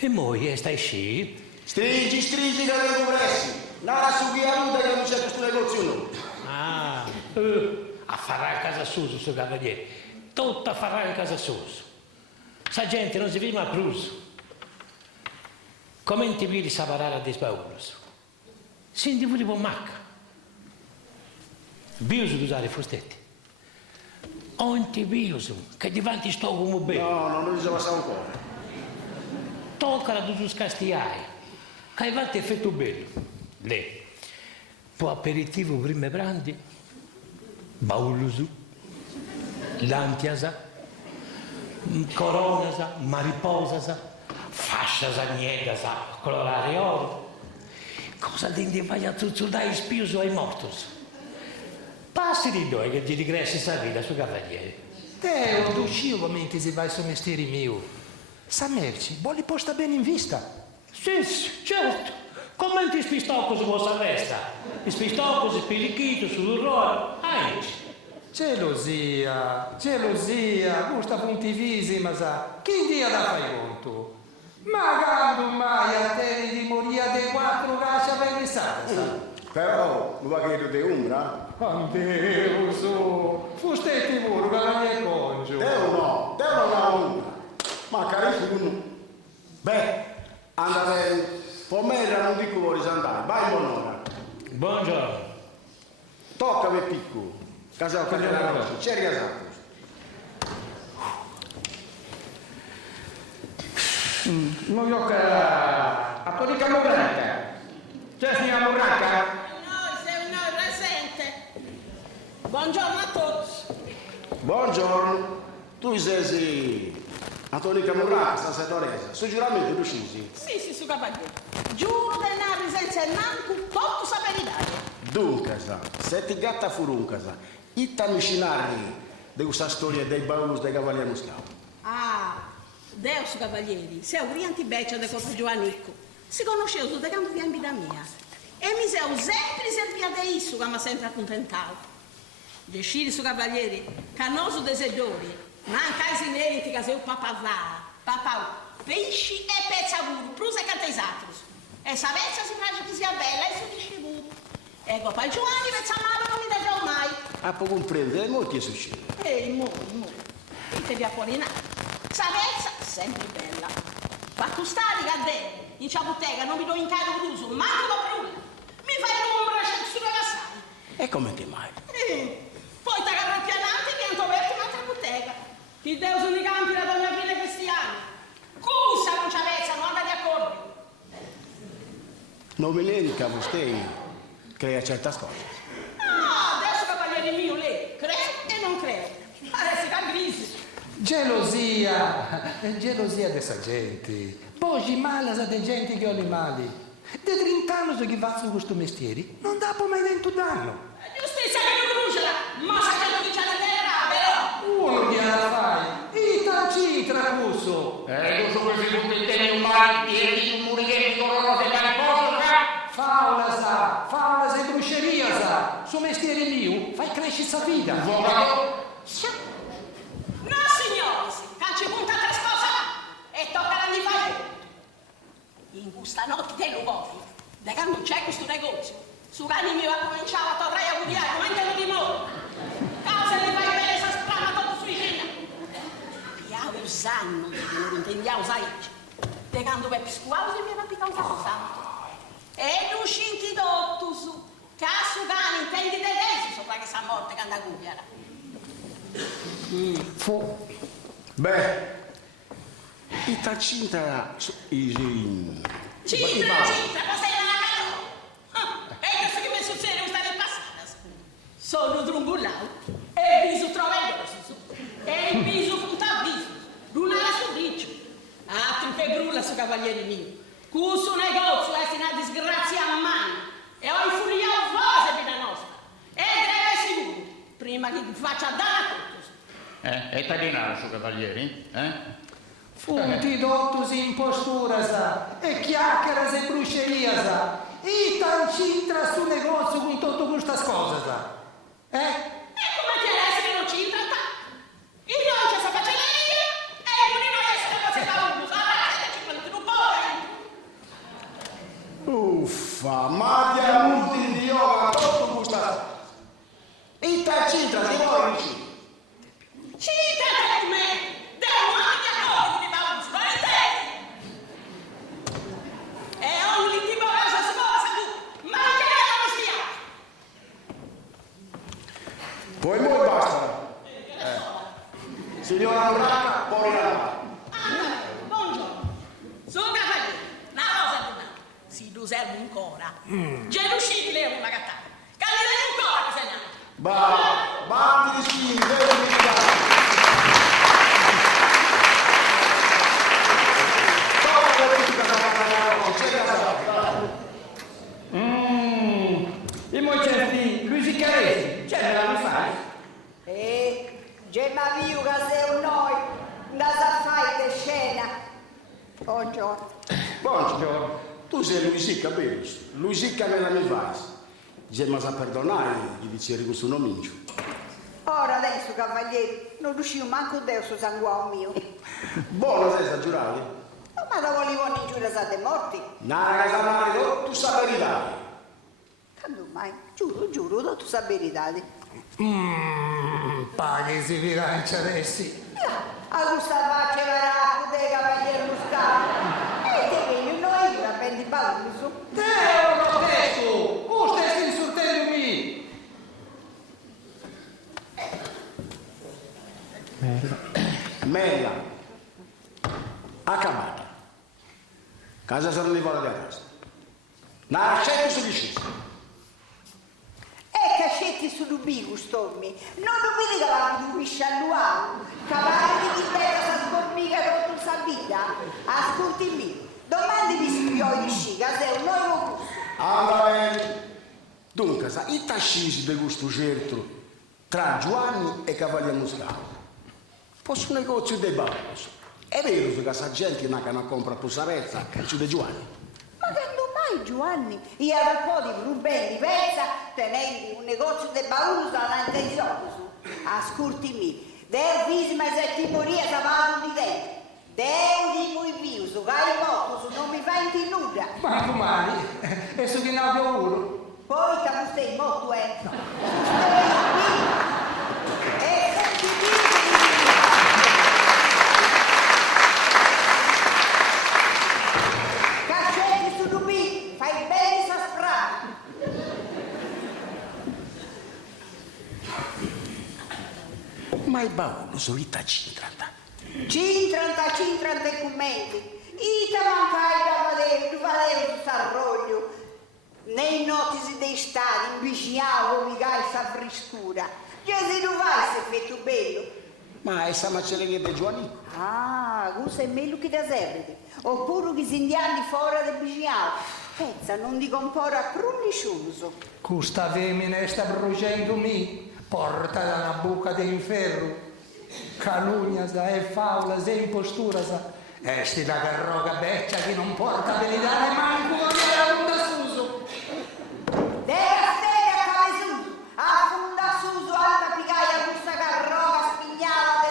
E poi stai sci. Stringi, che vengo pressi. Nada su via che non c'è questo negozio no. Ah, a fare a casa sua, questo cavaliere. Tutto a fare a casa sua. Sa gente non si firma a pruso. Come ti vedi saparare a despaulos? Senti pure con macca. Biuso di usare i fustetti. Onti biuso, che davanti sto come bene. No, non ci passa ancora. Toccala tu scastiai. Che hai fatto effetto bello. Lei. Poi aperitivo prima brandi. Baulusu. Lantiasa. Coronasa. Mariposasa. Fasciasa niegasa. Colorare oro. Cosa devi fare a zuzzurdare spioso ai mortos? Passi di noi che ti digressi sa vita su cavaliere. Teo, tu scio come si vai su mestieri mio. Sa merci, vuole posta bene in vista. Sì, certo. Come ti spistocco su questa festa? Ti spistocco, si spirichito sull'orrore. Gelosia, questa puntivisima, sa. Chi dia da fai conto? Ma quando mai a te di morire dei 4 caccia per risata? Però, non va che io te umbra? Andeo, su, fustetti pure per la mia congio. Teo non ha umbra. Ma caricuno. Beh, andate, pomeriggio non dico vuoi andare, vai buon'ora. Buongiorno. Tocca per piccolo. Casao Cagliari, c'è casato. Non tocca a Tonica Morranca. C'è signora Morranca? Noi presente. Buongiorno a tutti. Buongiorno. Tu sei Antonica Morranca, sta Teresa. Su giuramento riuscisi? Sì, su cavaliere. Giuro del navi senza il manco, tutto sapere dare. Dunque, se ti gatta furunca, itta miscinari di questa storia dei baulus dei cavalieri muscati. Deus cavalieri, sei orienti beccia del corpo Giovannicco. Si conosceva su de canto di ambita mia. E mi sei sempre servita di isso che mi ha sempre accontentato. Decidi su cavalieri, canoso desedori, manca i sinenti che sei un papà, pesci e pezzavuro, pruse e cantesatros. E sapezza si face che sia bella e si distributo. Ecco, poi Giovanni pezza male non mi dà mai. A può comprendere, molti succede. Molti. E te via fuori nato. Savezza, sempre bella. Fatto stare che a te, in cia bottega, non mi do in carico d'uso, manco da più. Mi fai l'ombra sulla cassata. E come ti mai? Poi ti agarro il pianante e ti aperto un'altra bottega. Chi Dio sono i campi da donna fine cristiana. Cussa non c'avezza, non andate a correre. Non mi lenca, vostè crea certe cose. No, adesso cavaliere mio, lei, crede e non crede. Adesso capisci. Gelosia di questa gente. Poi malasa di gente che ha le mali. De 30 anni che va su questo mestiere, non dà mai dentro danno. Giustizia che non brucia, ma sapendo che c'è la terra, però. Uno che la fai, i tancini tracusso. Tu su questi puntettini umani, pieni di murighetti con loro se la cosa. Faula sa, bruceria sa. Su mestiere mio, fai crescere sta vita. No, signori, canci punta tre sposa e tocca l'anni fare. In questa notte dei lugofi, da quando c'è questo negozio, su cani mio ha cominciato a tornare a guidare, come intendo di mo. Causa le fai bene, sa sprama tutto sui cina. Piavo sanno, che non intendiamo, sai, da quando per piscuavo si mi era picato un caposanto. E l'uscinti tutto su, Casso cane, intendi te adesso, so che sta morte che anda a cugliare. Beh, i tacinta... Cinta, cos'è la caro? E adesso che mi succede questa che è passata? Sono trumbullato e il viso trova il grosso. E il viso punta a viso. Brullare su diccio. Altri che brulla su cavalieri mio. Questo negozio è una disgrazia a mano. E ho infuriato voi, vita nostra. E deve sicuro. Prima che ti faccia danno a tutto. E tagliare su cavalieri? Funti dottos in postura, sa, e chiacchiera se bruceria, sa. E t'incintra sul negozio con tutto questa cosa, sa. E come ti resti che non ci intra? Il non c'è sta facelleria e il mulino è sta facendo un Uffa, ma ti amuti di yoga tutto questa... E t'incintra, si vuole riuscire. Cinta per me! Devo anche a noi di Baus, non è te! E ogni tipo cosa si cosa tu, ma che non si ha! Poi basta. Signora Urana, poi la... Buongiorno. Su cavaliere, una cosa buona. Si lo serve ancora. Geluscini lei una cattata. Cavaliere ancora che sei nato. Bandi di spini, vero militare. E poi certi lusicalesi, c'è me la fai? Gemma viu che sei noi, da sa fai de scena. Buongiorno. Buongiorno. Tu sei Luisica, vero? Luisica nella mia vase. Gemma sa perdonare, gli dicevi questo nome. Ora adesso, cavaliere, non riuscivo manco Dio su sanguao mio. Buona sei, giuravi? Ma la volevo in giura sa dei morti? No, ragazza, no, tu sai verità. Quando mai? Giuro, tu sai verità. Paghi si bilancia adesso. A questa faccia era dei cavalieri muscati. E te vieni, noi la prendi ballo su. L'ho detto! Tu stai insultandomi! Mella. Accamata. Casa sarà di vola di arresto. Non accetto su disciplina. E cascetti su Rubico, stormi. Non dubiti che la rupisce a Luano. Cavalli di bella sa scormica con tutta la vita. Ascolti me. Domani mi spioi di scica, sei un nuovo gusto. Allora bene. Dunque, sa, i tascisi di questo certo tra Giovanni e Cavaliere Muscato. Posso un negozio dei ballos. È vero che sa gente non compra pusarezza su di Giovanni. Ma quando mai Giovanni? Io ero un po' di Rubeni pensa tenendo un negozio di bauli alla intenzione su. Ascoltimi, Deo visma se ti moria sapano di te. Deo di muy viu su gai morto su non mi fai intinuda. Ma domani, e su che ne ho paura? Poi te stai morto e senti Caccetti su Rubi, fai bene sa sprata. Ma i bauli sono i tacintranta. Cintranta commenti. Ita mancai da valere su s'arroglio. Nei notisi dei stati, in vicinato, mi cai sta friscura. Già se tu vai se fai tu bello. Ma è sta macelleria di Giovanni? Ah, questo è meglio che da servete. Oppure che si indiani fuori del vicinato. Pensa, non ti compora crunnisciuso. Questa femmina sta bruciandomi. Porta dalla bocca d'inferno. Calunnia sa e faula se impostura sa. Esti la carroga beccia che non porta a veritare manco la punta suso. Deve stare a cavesuso, a funda suso alta picaia questa carroga spignata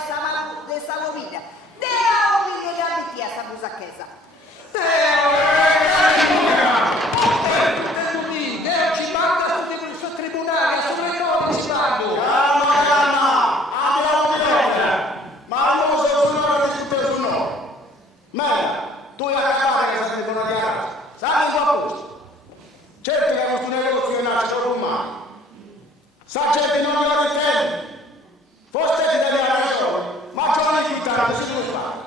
de sta movida. Deve a movida che abiti a sta busacchesa. Deo ci manda sul tribunale, sulle cose ci mando. Ma tu hai la cara che sei con la gara. Sai un po' Sa gente non lo intende. Forse ti devi avere ragione, ma giovani più tardi si deve fare.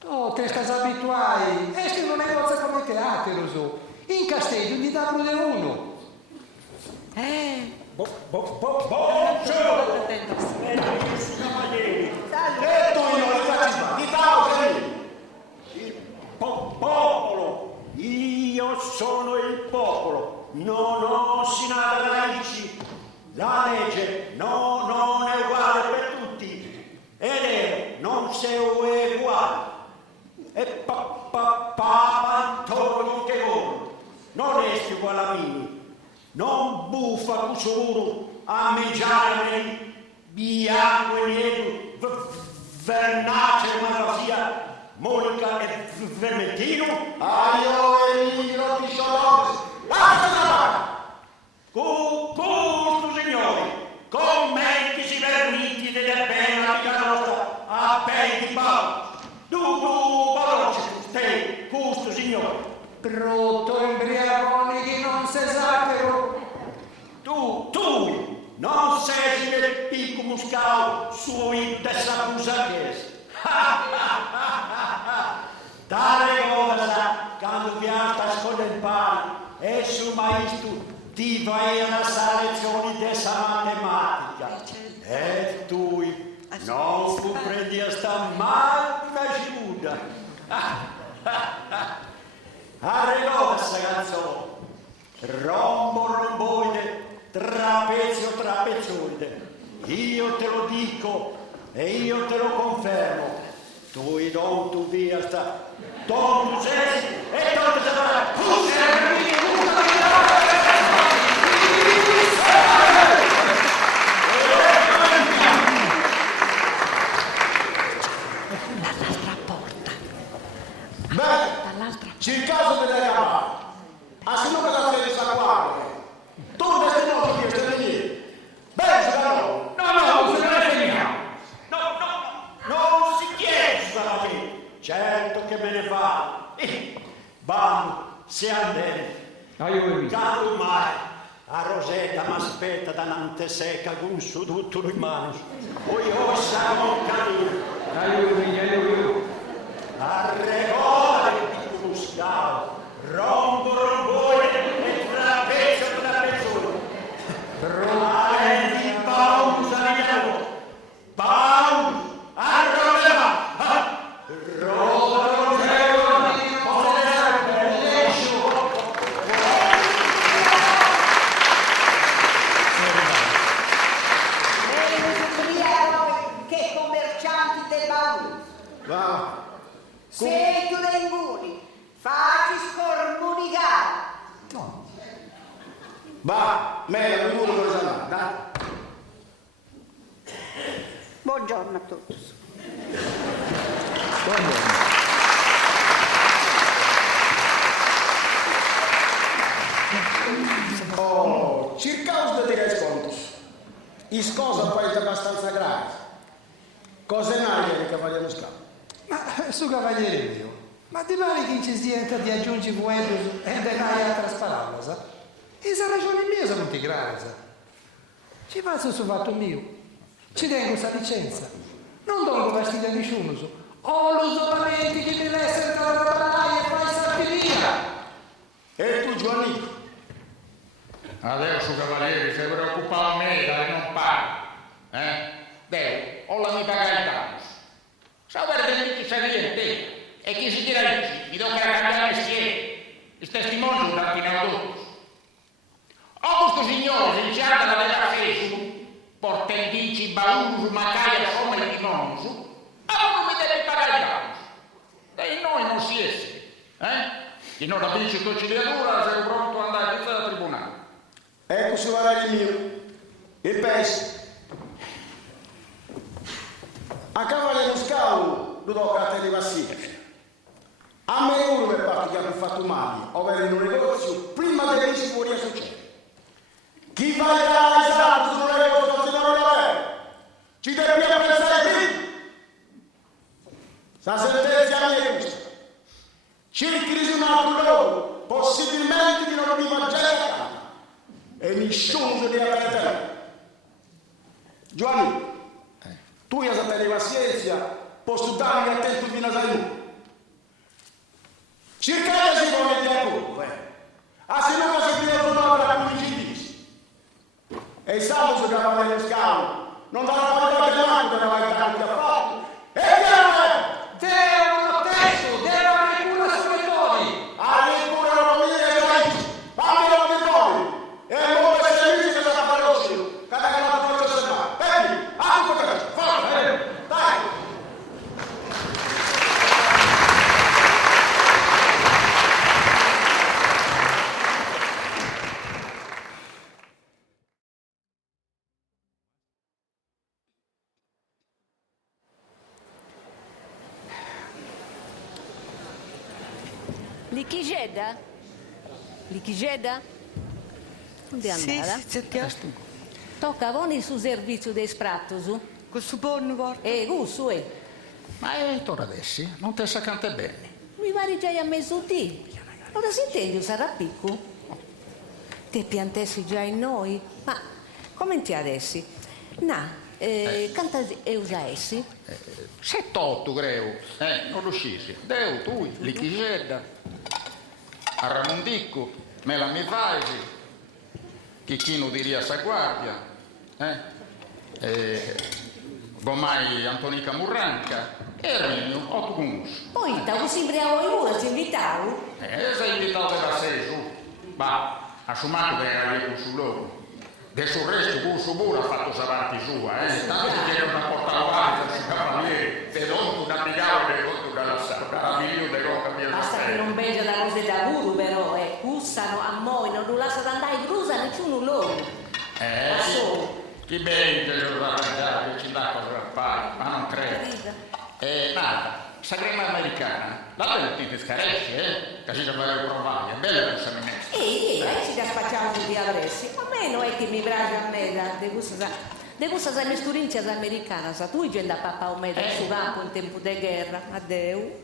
Tu te stai abituai, esci in un negozio come teatro, su. In Castello gli dà più di uno. Buongiorno! E tu non li facci fare, di tavoli! Il popolo, io sono il popolo, non ho sinada radici. La legge non è uguale per tutti, ed non se è uguale. E Papa Antonio che vuole, non è uguale a me. Non buffa cusuro a mangiare bianco e nero, vernace malvasia, Monica e Vermentino. Io e Nigro di Sciolone, lasciala! Custo signori, commenti si permiti delle bene la nostra a pei di Paolo. Tu, veloce, te, custo signori. Brutto imbriagone che non si esagero. Tu, non sei del picco muscao su dessa cosa che è. Tale cosa, quando viasta con il pane, e su maestro ti vai alla sala lezioni dessa matematica. E tu non comprendi sta magna sciuda. Arregò questa canzone. Romboide, trapezioide. Io te lo dico e io te lo confermo. Tu via sta. Tu sei e tu sarai. Tu sei. Dall'altra porta. Beh, circaso di legare. A se non me la fai sta qua. Tu non sei molto più stai lì. Beh, giocalo. No, se non è finito. Non si chiede sulla te. Certo che me ne va. Vamo, se andiamo. Caro mai. A Rosetta mi aspetta davanti secca con su tutto in mano. Poi siamo cammino. Arregò il muscalo. Rombo e trapezzo. Di pausa, pausa, arrogava. Che commercianti del baule. Va. Sei tu dei muri, facci scomunicare. No. Va, meglio, mi vuole cosa dai. Buongiorno a tutti. Buongiorno. Oh, circa di riscontri. Is cosa poi è abbastanza grave. Cosa è meglio di cavaliere scappo? Ma su cavaliere mio, ma di male che ci sia di aggiungere vuetos e denari altre parole, sa? E sa ragione mia se non ti grasa. Ci faccio su fatto mio, ci tengo questa licenza, non do vestiti a nessuno, ho l'usolamente che deve essere tra la battaglia e fai starti via. E tu Giovanni? Adesso cavaliere, se preoccupa a me, dai, non parlo. Devo, ho la mia pagata. Sapere che sei niente e chi si dirà mi tocca cambiare mestiere. Il testimone da fino a tutti. O questo signore si iniziato da della fesu, portendici, baunus, macaia, somma e limonus, non mi deve pagare i danni. E noi non si esce. Chi non capisce questa cittadura sei pronto ad andare al tribunale. Ecco si va il mio. Il pesce. A cavaliere scavo lo do a te di Vassile. A me uno per parte che ha fatto male, ovvero in un negozio, prima che si fuori a succedere. Chi valerà esatto su un negozio se non lo avere? Ci dobbiamo pensare prima. La sentenza è questa. Cerchi di un altro luogo, possibilmente di non rivolgere a casa. E nessuno si deve avere tempo. Giovanni, tu hai sapere pazienza, posso darmi attento fino a sai. Cercate di come ti accorgo, a se non si deve tornare a 15 mesi. E il sabato si chiama nello scalo, non darà mai qualche mano per la che ha fatto. E Deo lo stesso, Deo anche cura sulle tori. anche cura la famiglia e paesi, fammi lo che vuoi. E non per servizi che da fare lo cada che la tua cosa fa. Vedi, anche questo, forza, dai. Lichigeda? Lichigeda? Dove è andata? Sì, cerchiamo. Tocca avoni su servizio dei sprattos. Questo buono, guarda. Gusto, Ma è torna adesso, non te sa cante bene. Mi pare già a mezzodì. Ora si intende sarà picco? Te piantessi già in noi? Ma come ti adesso? Canta e usaessi? 7-8 credo, non lo scisi. Deu, tu, Lichigeda, a Ramondicco, me la mi fai, Chicchino di Ria Sa Guardia, Gomai Antonica Murranca, e Renio, 8 conosci. Poi, da sempre a voi ora ti invitavo? Sei invitato da sé, su. Ma, assumato che era lì sul loro. Del suo resto, con suo buono ha fatto savanti sua, tanto si chiede una porta avanti, si cavaliere, te donto da Migao e donto da Vilio de Rocca mia. Basta che non begia da cose da guru, però, cussano a moi, non lo lasciano andare in grusa nessuno loro. Chi bene che lo va a mangiare, che ci dà cosa da fare, ma non credo. Nada, sta crema americana, la bella ti scaresce, che si deve provare, è bella questa minestra. Ci da spacciamo su di avresti. A me non è che mi piace a me, de questa sa misturinzia americana, sa tu gente da papà o me su campo in tempo di guerra, adeu.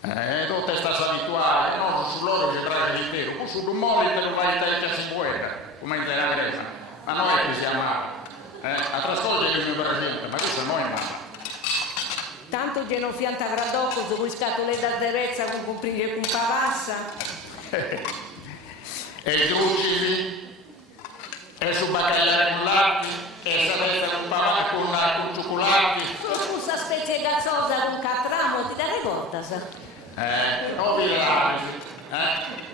Tu te stai abituare, no, su loro ci trae l'intero, tu sul rumore te lo vai a te che si guerra, come in terra gresa, ma non è che si ama, a trascorrere il mio presente, ma questo noi no. Tanto geno fianta gradocco, su cui scatole da derezza con comprire con pavassa. E i drucidi, e su baccagliare con latte, e sapete con pavà con cioccolati. Su questa specie gazzosa con catramo, ti da ricorda, sa? Non vi raggi,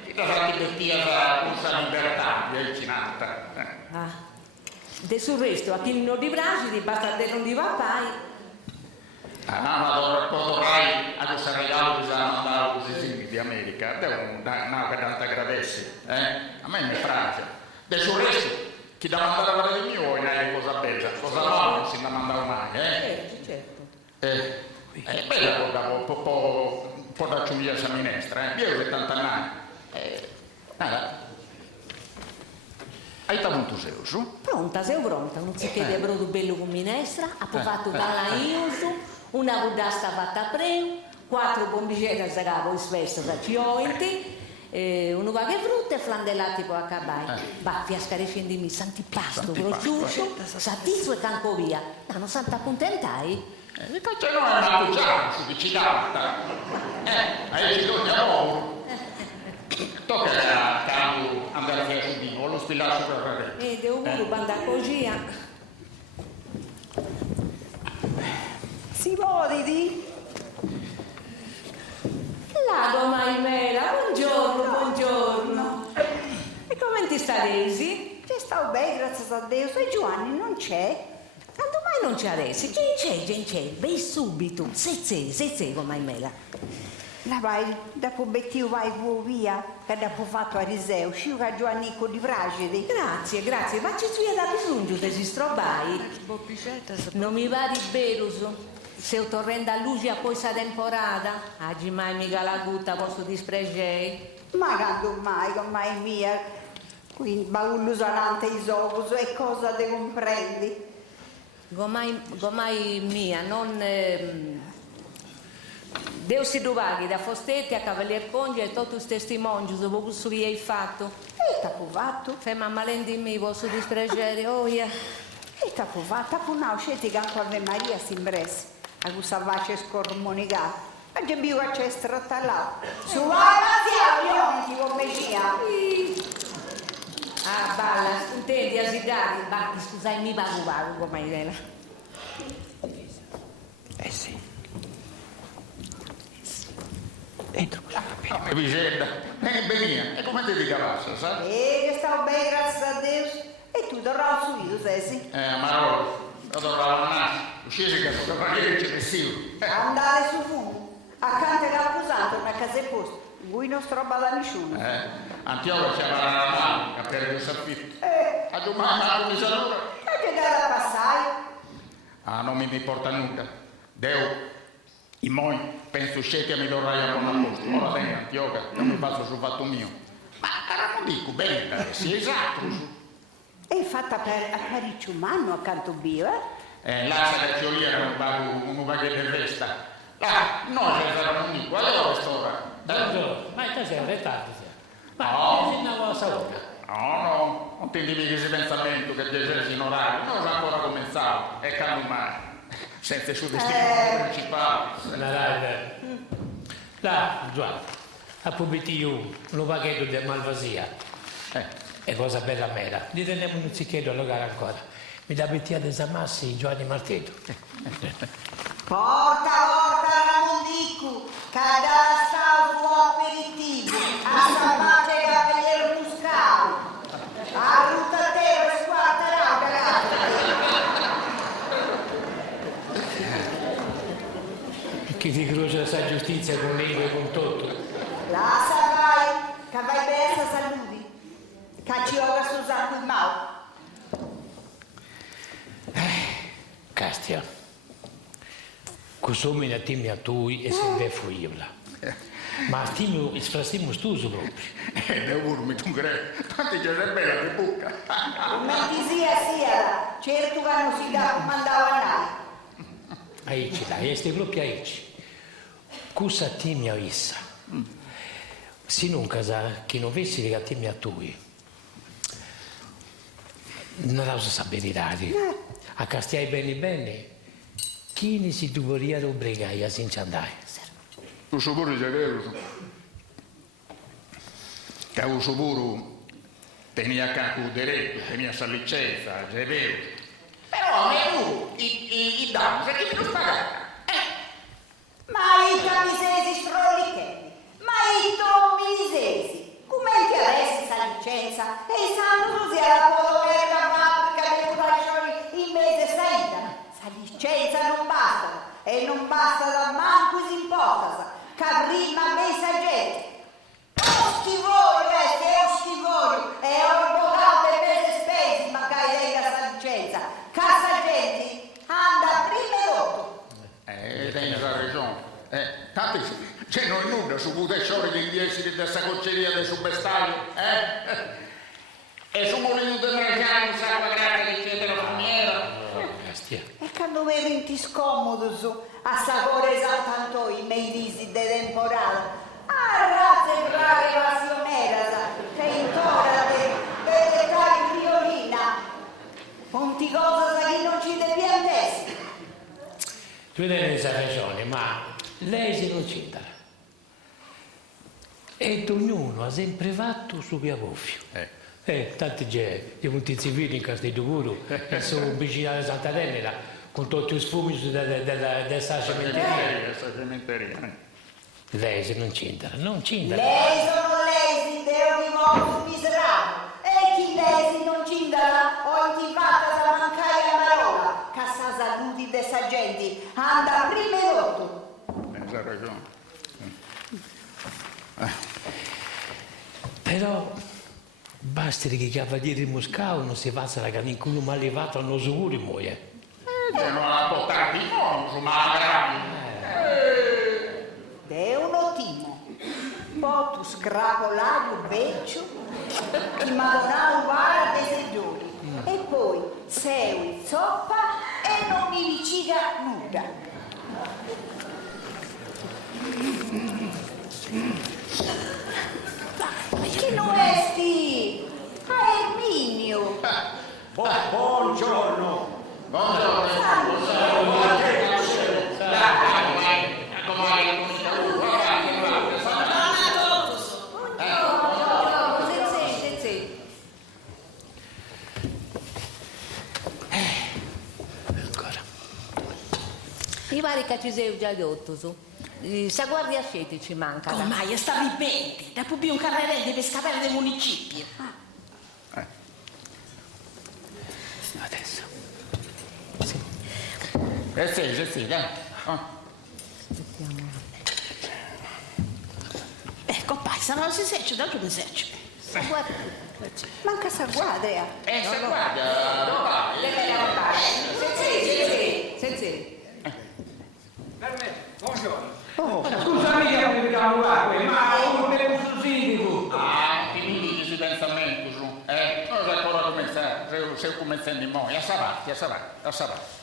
ti da fatti bettia con sa libertà, vi è incinata. De sul resto, a chi non di bracidi, basta che non di papai. Ma tornerai a questo regalo che hanno mandato così di America, devo una che tanta gradesse, a me mi piace. Del suo resto, chi da mandare a fare il mio è cosa bella, cosa no, non si da mandare mai, certo. È bella un po' da ciulia questa minestra, io ho 70 anni. Nada. Hai tavuto seu, su? Pronta, sei pronta, non si chiede brodo bello con minestra, ha provato dalla Iusu, una budasta fatta a preu, 4 bombicette a cavo in svesta da ciointi, uno che frutta e flandellati poi a cabai. Va, fiascare scendimi, santipasto, prosciutto, satizzo e cancovia. Ma non santa contentai? Mi faccio noi a mangiare su vicinanza. Hai ci torni a nuovo. Tocca a campo andare via su di nuovo, lo spillato per la rete. Devo pure banda così. Si vuole di? Lago Maimela, buongiorno. E come ti sta Resi? Ci sto bene, grazie a Dio. E Giovanni non c'è? Quando mai non c'è Resi? Chi c'è? Vai subito. Se con Maimela. La vai, dopo Bettio vai via, che dopo fatto a Riseo, uscivo a Giovannico di Fragidi. Grazie, ma ci sia da bisogno di strobai. Non mi va di beruso. Se io torrendo a luce a poi sa temporada, oggi mai mica la gutta posso dispregare. Ma quando mai mia, qui baullo sanante isovus e cosa te comprendi? Gomai mia, non... Deus si duvaghi da Fostetti a Cavalier Congi e tutti i testimoni su questo che hai fatto. E t'ha fatto? Se mamma lendi mi posso dispregare, oh yeah. E tapo fatta con una uscita che anche Ave Maria si imbresse, a questa voce scormonicata. Ma già vivo a c'è stretta là. Su vai Mazzia, non come sia. Ah, balla, intendi, asidati, batti, scusai, mi vago come idea. Sì. Entro questa No, che vicenda. Benina, e come ti dica passa, sai? Che stavo bene, grazie a Dio. E tu tornavo subito, Sesi? Ma io tornavo a nascere, uscisi che sono che ci vestivo. Andare su fumo, accanto all'accusato, una casa e posto. Voi non stroba da nessuno. Antioco c'è la mano, a perdere il saffitto. A domani mi saluta. E che da passare? Ah, non mi importa nulla. Deo, i moi, penso che mi dovrai a buon posto. Ora bene, Antioca, non mi passo sul fatto mio. Ma non dico bene, sì, esatto. È fatta per appariccio umano accanto bio, Lascia che Ciolina non va un baghetto di festa. Là, noi ci saranno un dico, allora quest'ora. Ma te sei retardo, ma No. sei una cosa ora. No, non ti dimmi che si pensamento che già in orario. Noi siamo ancora cominciato, e cambio mai. Senza il suo destino principale. Là, Giovanni, a io un pacchetto di malvasia. È cosa bella mera. Li teniamo un zicchetto a logare ancora. Mi da bettiate Samassi, Giovanni Martetto. Porta la mondicu, cada stato un aperitivo, a salvare cavaliere muscato, a rutatero e squarterà, Chi ti croce la giustizia con l'ego e con tutto. la savai, che vai bene saluti, che ci ora su sangue in mano. Castia, questo mi attimi a tu e se ne fu là. Ma attimo, sfrastiamo tu su proprio. Ne urmi, tu credi? Tanti c'è bella che bucca. Metti sia, certo che non si dà mandava a noi. Aici, dai, este proprio aici. Cosa attimi a vissa? Se non casa che non vessi che attimi a tu. Non la so sapere dare. A castiai bene, chi ne si dovrebbe obbligare a senza andare? Tu so pure c'è vero. Che ho so pure tenia capo diretto, tenia sa licenza, c'è vero. Però i danni, se chi mi non paga? Ma i camisesi strollichelli, ma i tomisesi, come ti adesso sta licenza? E sanno così alla polvere fabbrica dei fascioli in mese saida. Sta licenza non basta, e non basta da manco si importa, che prima messa gente. È schifone, è orbocato e mese spesi, ma che lei sta licenza. Casa gente, anda prima e dopo. Tens ragione. Tanto c'è non nulla su Budesciore che indiesi di questa conceria del subbestaglio, E su Molino del Marciano, sa quadrata che c'è della fumiera. E quando vedi scomodo su, a sapore tanto i miei visi de temporale. Ah, razze brave passionera, che intora delle tali violina. Ponti cosa che non ci devi andare. Tu hai ragione, ma lei si non c'entra. E ognuno ha sempre fatto su via Boffio. Tanti c'è di punti civili in Castellduguru, che sono vicino alla Santa Tenera, con tutti i sfumi della cementeria. Lei se non c'entra, non c'entra. Lei sono lesi, deo di morto miserabile. E chi lesi non c'entra, o ti fatta da mancare a parola, che sa saluti de sa gente, anda prima e dopo. Hai ragione. Però basta che i cavalieri Moscao non si passano che nessuno mi ha levato a non sicuro muoia. Se non la portati, no, su magari. De uno timo, poi tu scrapolato beccio, ti madonna uguale dei seggiori, e poi sei zoppa e non mi riciga nulla. Che non è sti? Ah, Erminio! Buongiorno! I vari che ci sei già detto, su. Sa guardia sceti ci manca. Come mai? Stavi bene. Dopo un carrello deve scappare dai municipi. Adesso. Sì. Sì, dai. Ecco, pai, se non si seccia, da che mi seccia? Manca sa guardia. Se guarda. No, deve andare. Senza. Buongiorno. Scusami che non mi vediamo qua, ma uno deve un sindaco. Ti mi dici si pensa a me, su. Non so ancora cominciare, se cominciando in mo', a sapere.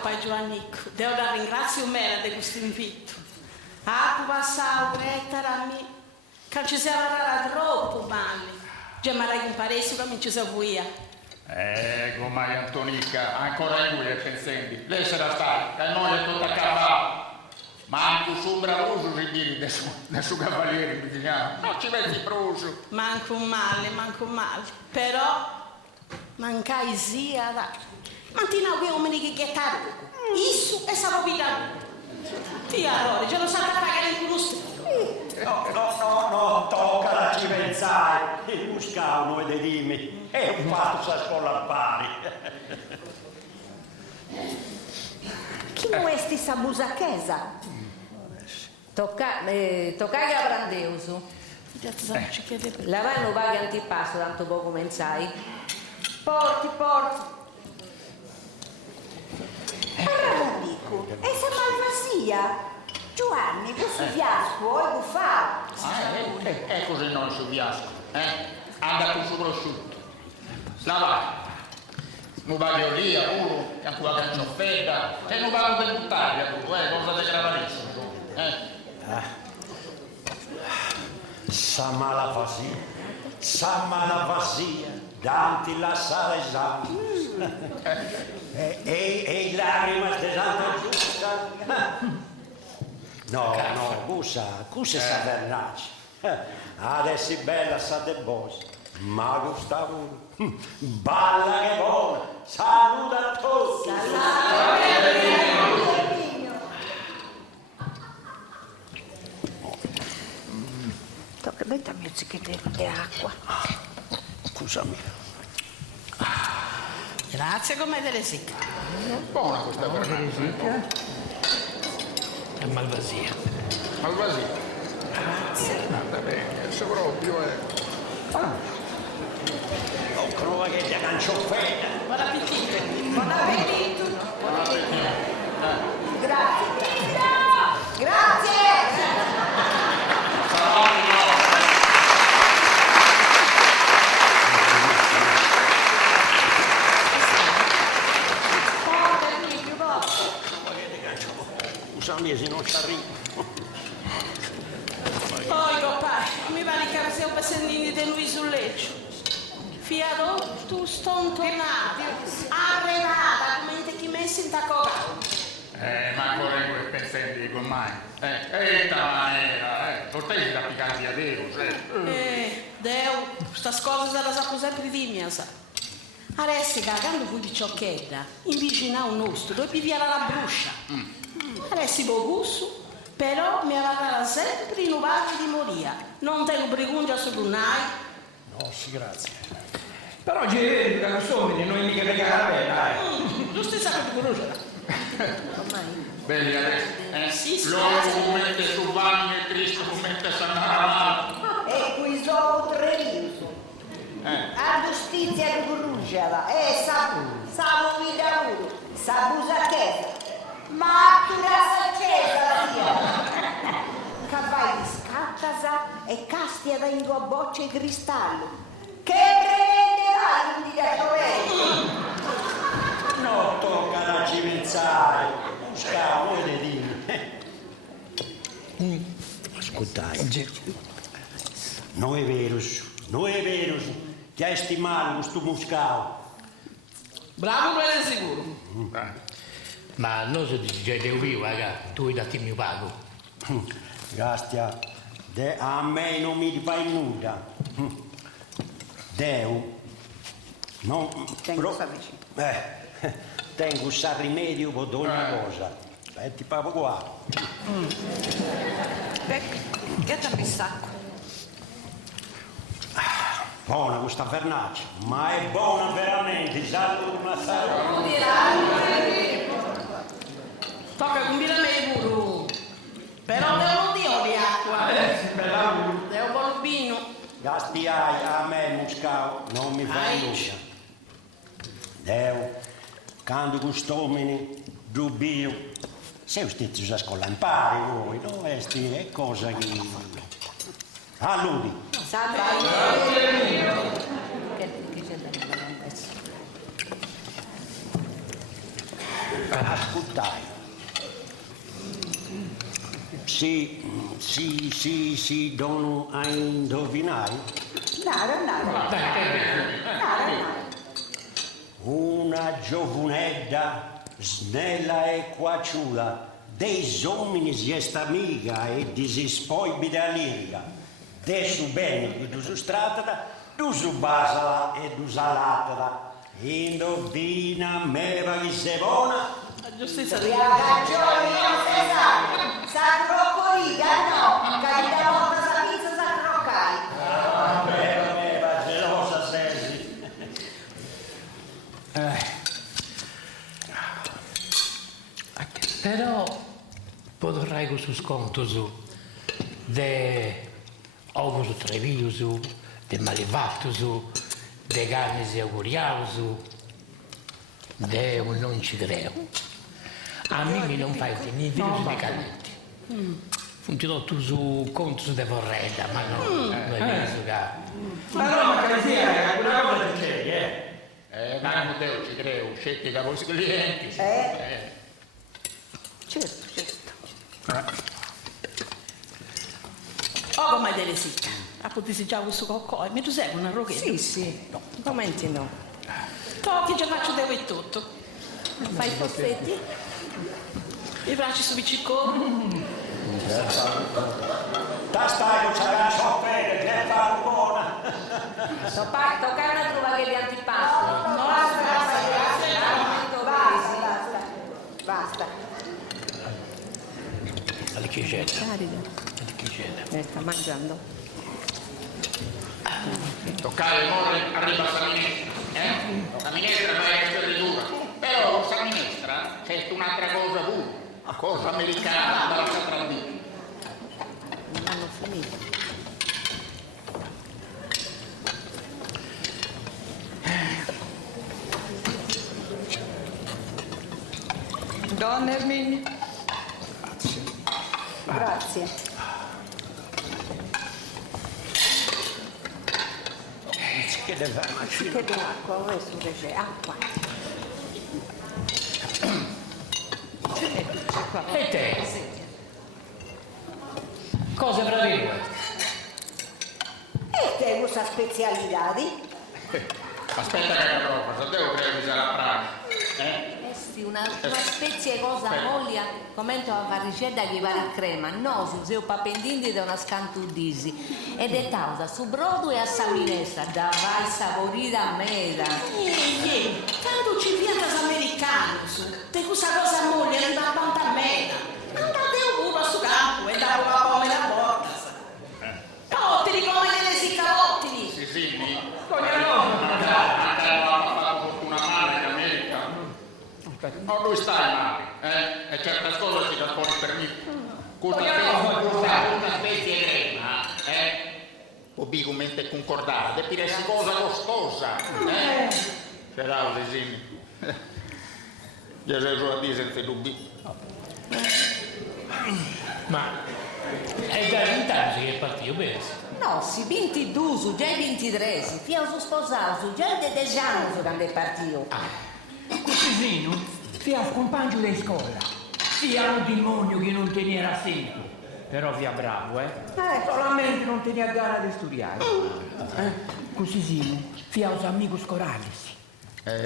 Pai Giovannico, devo dare ringraziamento di questo invito. Tu passavo a me, che ci siamo rara troppo male. Già mi hai imparato sicuramente ci sa via. Come Antonica, ancora lui è pensando. Lei sarà stata, che noi è tutta a cavallo. Ma anche su bravoso si dice del suo cavaliere, mi diciamo. Non ci vedi proso. Manco male. Però, mancai sia da... Mantina qui uomini che gettare. Isso è stata vita. Ti allora, già lo sa pagare in conosco. No, tocca la cimenzare. Il muscao non è di dimmi. È un fatto a scuola pari. Chi non è sta busachesa? Tocca che Brandeuso. La vai non va che antipasto, tanto poco mensai. Porti. Allora dico, e se malvasia? Giovanni, questo fiasco è buffato. È così non su viasco, Anda con su prosciutto. Slava. Non va che olia, uno, che anche va che non fredda, e non va per buttare, cosa di gravarissimo, Sa malavasia, danti la salesana. E lacrime di Santa Giusta. No, cusa sa vernaci. Adesso è bella sa de bose, ma Gustavo balla che buona, saluta a tutti. Tocca mettere mio zicchettino di acqua. Scusami. Grazie come delle secche. Buona questa vernaci. È malvasia. Grazie. Anda bene, se proprio è. Non trova che ti cancioffetta. Buon appetito. Buon appetito. Grazie. Scusami se non ci arrivo. Poi, papà, mi va di caro un passandini di lui sul letto. Fiado, tu stontonato, arrenata, come te chi messi in tacorato. Ma ancora io pensando con mai. Portai da piccare via Deo, Deo, sta cosa la sapevo sempre di mia, sa. Adesso, cagando voi di ciocchetta, invicina un nostro, dove piviare la bruscia. Adesso bogusso, però mi aveva sempre rinnovato di moria. Non te lo brigungia su lunai. No, sì, grazie. Però ci vedi che non sono, non è mica perché la bella, Tu stessa che ti conosci. Belli adesso, Sì, l'uomo mette su Vanni e Cristo mette San Maramano. E qui sono tre riso. A giustizia di Corruccia, sa vita uno, sa busachesa. Ma tu la saccesa sia. Che vai di scattasa e castia da in tua bocce di cristallo. Che prevenderà non ti da No, tocca da cimenzare. Buscavo e dimmi. Ascoltai. Non è vero. Ti hai stimato questo muscao. Bravo, non è sicuro. Ma non so di Devo vivo, raga, tu hai dato il mio pago. Gastia, a me non mi fai nulla. Deo, non... Tengo sa vicino. Tengo sa rimedio per ogni cosa. Aspetti proprio qua. Che dammi il sacco? Buona questa vernaccia, ma è buona veramente, salvo una sala. Tocca combinare me pure. Però devo dire di acqua. Devo volubino. Gastiai a me muscao, non mi fa nulla. Devo, quando costomini, dubbio. Se stessi a scuola impari voi, no? È cosa che... Alludi. Ascoltai. Sì, dono a indovinare. Una giovunedda snella e quaciula, dei uomini siesta amiga e disispoi da lirica, de su bene che du su stratata, du su basala e du salatata, indovina meva che se buona. La giustizia di ragazzioni non si sa, sa croccoriga no, che da volta sa pizza sa croccai. Meva gelosa sersi. Però potrai con su sconto su de ovus trevius, de malevatus, de ganes auguriaus, de un non ci creo. A me non fai né virus né calenti. Funzionato su conto de vorreda, ma no, non è visto che... Ma no, ma che sia, quella cosa non c'è, Ma non devo ci creo, scetti da voi clienti. Certo. Oh, come delle sicca. Appunto si già questo coccò, e mi tu sei una rochetta? Sì, commenti no. Tocchi già faccio devo e tutto. Fai i fossetti? I bracci su biccicone. Da stai non sarà soffrire, che fa buona. Tocca una trova che di antipasto. No, basta. Alle chiesette. Sta mangiando. Toccare il morre arriva a San Minestra, La minestra non è questa dura. Però San Minestra c'è un'altra cosa pure, cosa americana dalla tradizione. Non hanno finito. Donna Erminia. Grazie. Che deve acqua, questo c'è acqua. E te? Cosa bravi? E te questa specialità di? Aspetta che la prova, devo precisare la pratica. Sì, una specie cosa moglia, commento a varicella che pare crema, no, su zio papendindi da una scantudisi. Ed è tausa su brodo e a San Minestra, da vai saporita a mera. Quando ci viene americano su, te questa cosa moglie arriva a quanta mena. Andate un uno su campo e dare una come la porta. Ottili come delle siccavottili. Sì, mi. Con le robe. Una male che America. No, lui stai male, e certe cose si dà fuori per me. Questa specie di crema, obbligomente concordata, e si cosa costosa, c'è da sì. Gesù a dire senza dubbi. Ma è da 20 anni che è partito, penso. No, si 22, su già i 23, fia su sposato, su già i 10 anni quando è partito. Cosino, fia un compagno di scuola, fia un demonio che non teneva a sempre. Però fia bravo, solamente non teneva gara di studiare. Così, fia un amico scorali.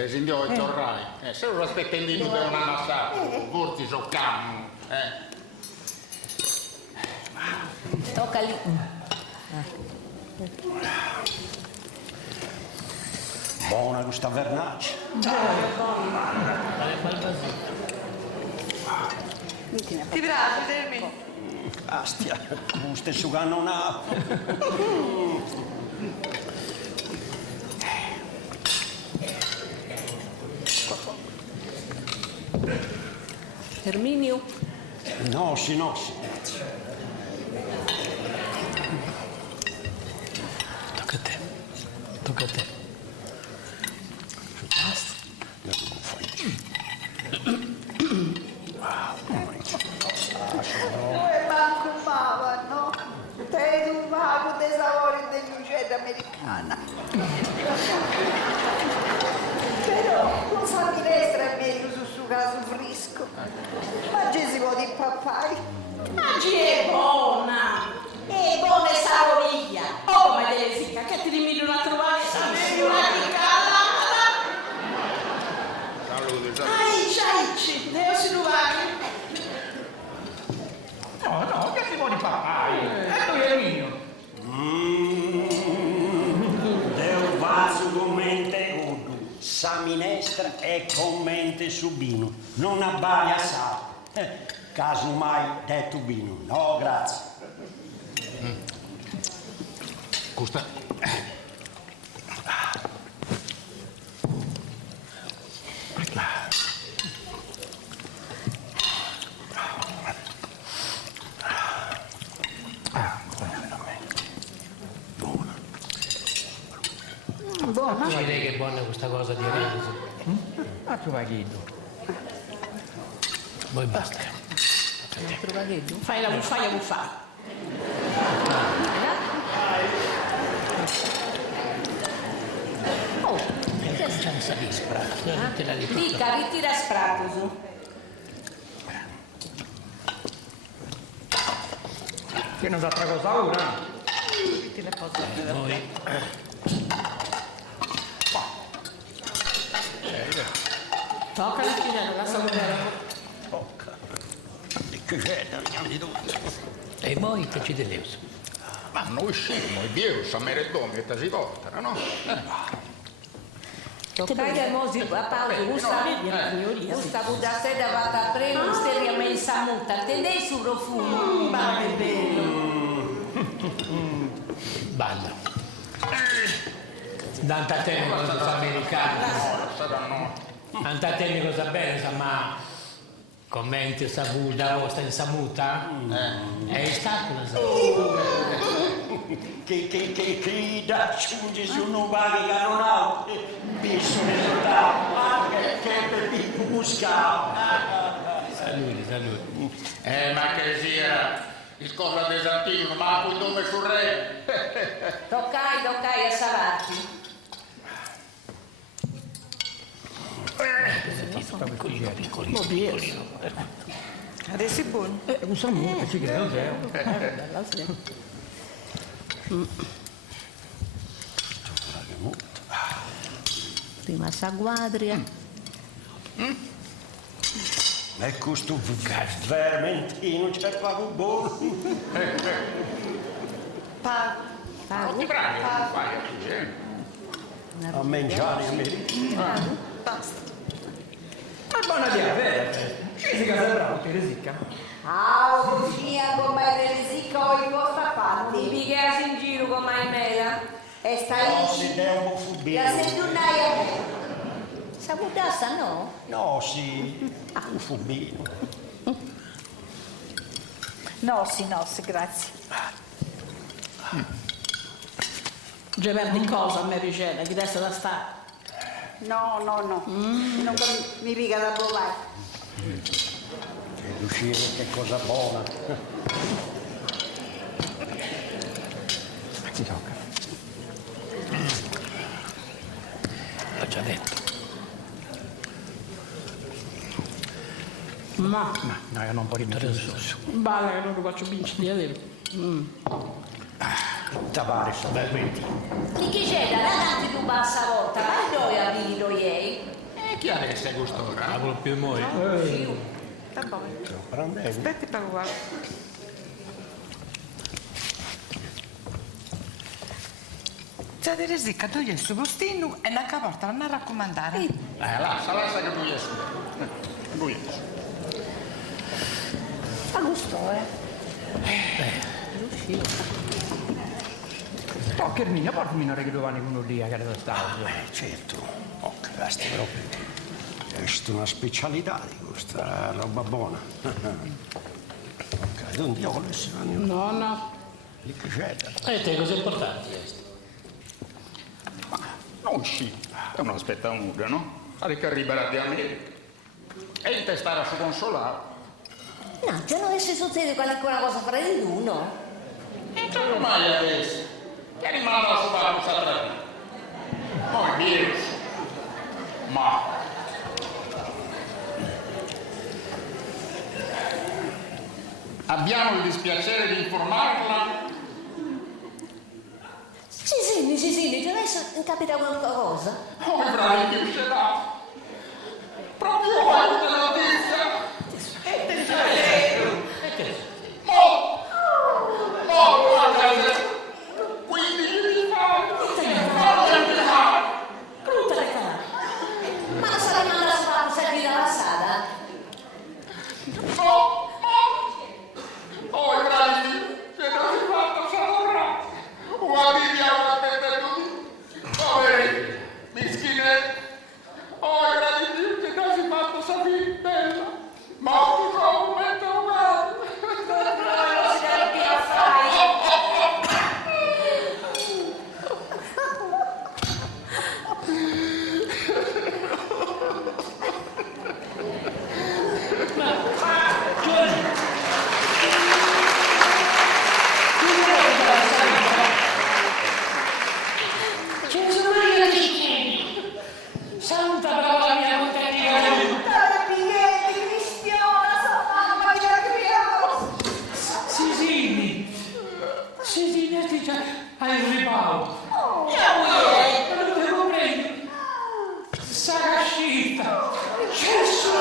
Signore, torrai. Se lo aspettandino per una massata, forse so cammo. Tocca lì. Buona questa vernaccia. Ti piace, Termi? Astia, non stai asciugando un'acqua. Erminio? No, sì. Tocca a te. Dove manco mava, no? Te un mago dei sapori dell'uccello americana. Però con sa minestra è meglio su caso fresco. Ma ci si può di pappai. Oggi è buona! È buona e saporiglia! Oh, come delle zicca, che ti rimedi una trovare? Una picata! Salute. Ai, devo si trovare? No, che si vuole pappai? E tu Erminio? Deu vaso commente udo. Sa minestra è commente subino. Non abbaia sa. Caso mai detto bino. No, grazie. Gusta. Buona? Vuoi dire che è buona questa cosa di Erminio? Ma tu vai chiedo. Poi basta. Fai la buffa. Oh, C'è un salispra. Te la riporto. dica, ritira spratus. Che non sa tra cosa ora? Ti le posso dire. Noi. Tocca la spinella, la salutare. Che c'è, andiamo di tutto. E poi che ci devi? Ma noi scemo, è vero, sa meredome e si portano, no? Dai, mosi a Paolo, questa budastella fatta a premo, steria mensa muta, tenei sul profumo. Ma che bello! Balla. Dante a te cosa sa americano. Dante a te cosa bene, sa ma commenti sta buda o sta in samuta? È stato una samuta. Che da aggiunge su un vari che non ha visto risultato, che per il buscavo. Saluti. Ma che sia il coso desantino, ma poi dove sul re? Toccai a salarti. Piccolino. Adesso è buono. Un saluto, ci credo zero. Prima s'agguadria. E questo vermentino c'è proprio buono. Non ti prego, non fai così, A mangiare americano. Basta. Ma è buona di avere. Ci si casa bravo, ti risica. Ah, cucina con mai resicca o i vostra fatti. Mi picchiasi in giro con mai mela. E stai No, si devo fubire. la settunnaia. Sa budassa no? No, sì, un fubino. No, sì, grazie. Gemer di cosa a me Ricena, che adesso da stare? No. Non mi pica da bollare. Che uscire, che cosa buona. Ti tocca. L'ho già detto. Ma No, io non può rimettere su. balla che non lo faccio vincere. Tavares, veramente. Di chi c'è da davanti tu passa volta? Vai dove a video ieri? Chi adesso è gustore? La più moi. Sta bene. Prendendo. Aspetti per guardare. C'è di resicca, tu gli sto gustino e una caporta non mi raccomandare. Lascia che lui è su. Lui è su. Ma gusto, Oh, Carmina, portami una che Giovanni con un'ollia che era stato. Certo. Oh, cagaste proprio. Questa è una specialità di questa roba buona. Ok, tu andiamo con le No. Lì che c'è? E te cosa è importante? Non sì, è una spettanuda, no? Alle che arriverà di America. E in testare su consolato. No, già non si succede qualche cosa fra di uno. Non c'è mai adesso. Che rimane a subare questa tratta. Poi virus. Ma... Abbiamo il dispiacere di informarla. Sì, già adesso capita qualcosa. Oh, bravi che ce l'ha. Proprio questa notizia. E te sei Ma la sarà mandata sulla servita passata? Oh, i grandi, se non si fanno saprà. Guardiamo la benvenuti. Poveri, mischine. Oh, i grandi, se non si fanno sapere bella. Ma un momento umano. Non si deve più fare. Santa brava la mia contadina! Sisini, ti già hai il riparo. Non lo devo prendere. Sarà scita. Gesù!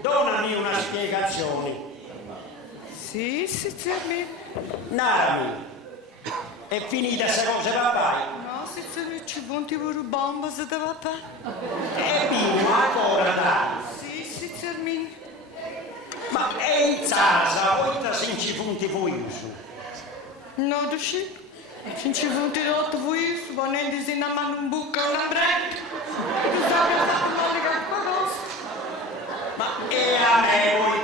Donami una spiegazione. Sì, zia. Narami. È finita questa cosa, papà? No, zia, ci punti pure bomba se da papà. E vino ancora, dai. Sì, zia. Ma è in casa, poi se ci punti voi su. No, dici? Se ci punti rotto voi su, ponendo in una mano un buco e una bretta. Tu sai che sta male qualcosa. Ma e a me vuoi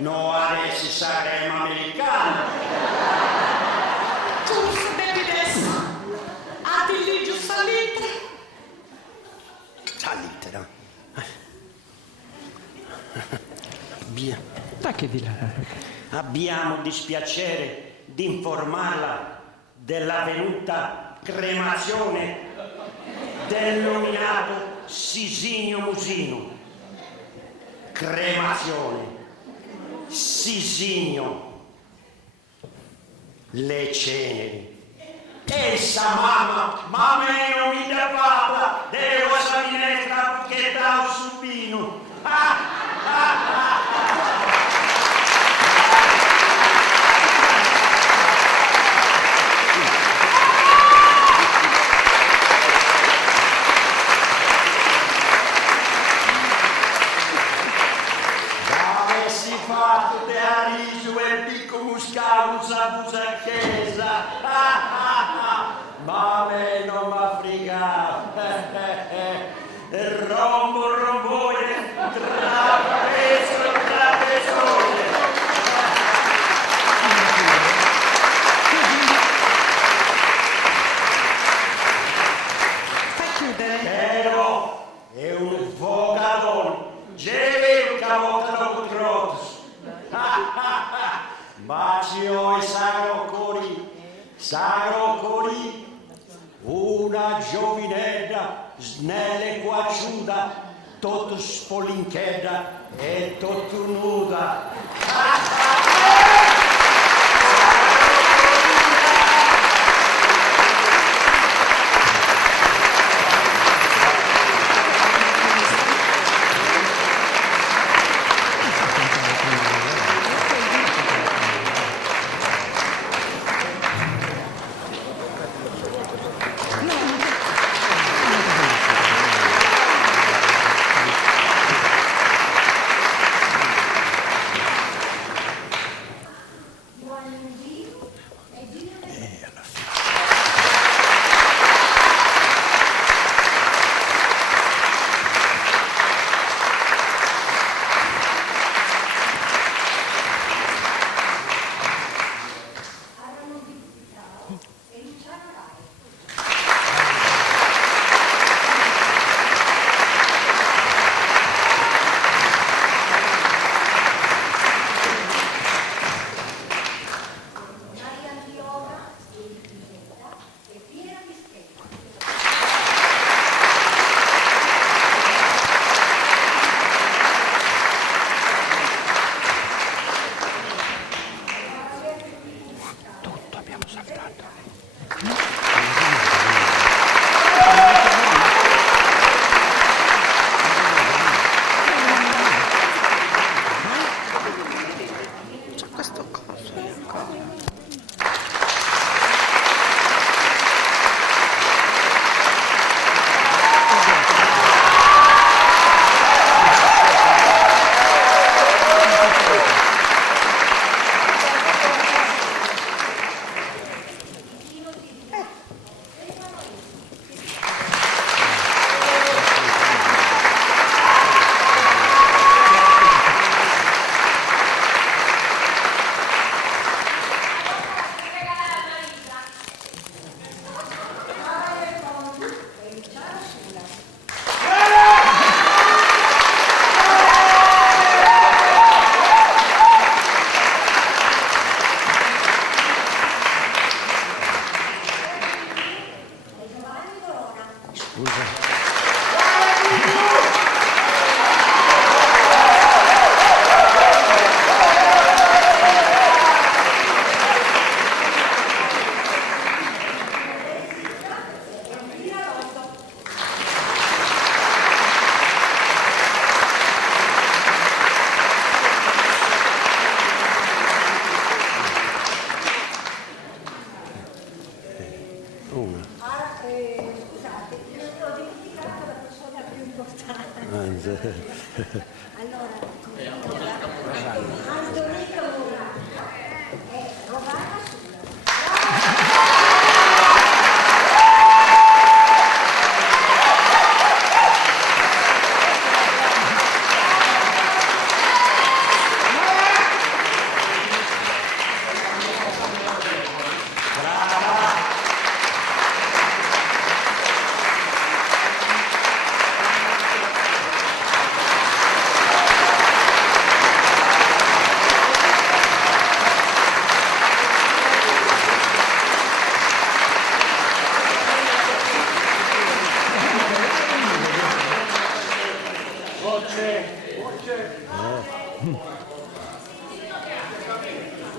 no, adesso saremo americani. Tu devi essere a di lì giù salite. Salite, no? Abbiamo dispiacere di informarla dell'avvenuta cremazione del nominato Sisinio Musino. Cremazione. Sisinio. le ceneri. Essa mamma, ma me non mi davata, devo salire tra che da un subino. Avessi fatto te a riso e picco muscalo busa chiesa, ma a me non m'affriga, rombone, trapezzone. Fai chiudere. Però è un fogadone. Geve un cavolo dopo trotto. Ma ci ho i sacro cori, una giovinetta snelle quacciuda, tutto spolinchedda e tutto nuda.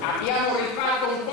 Abbiamo rifatto un po'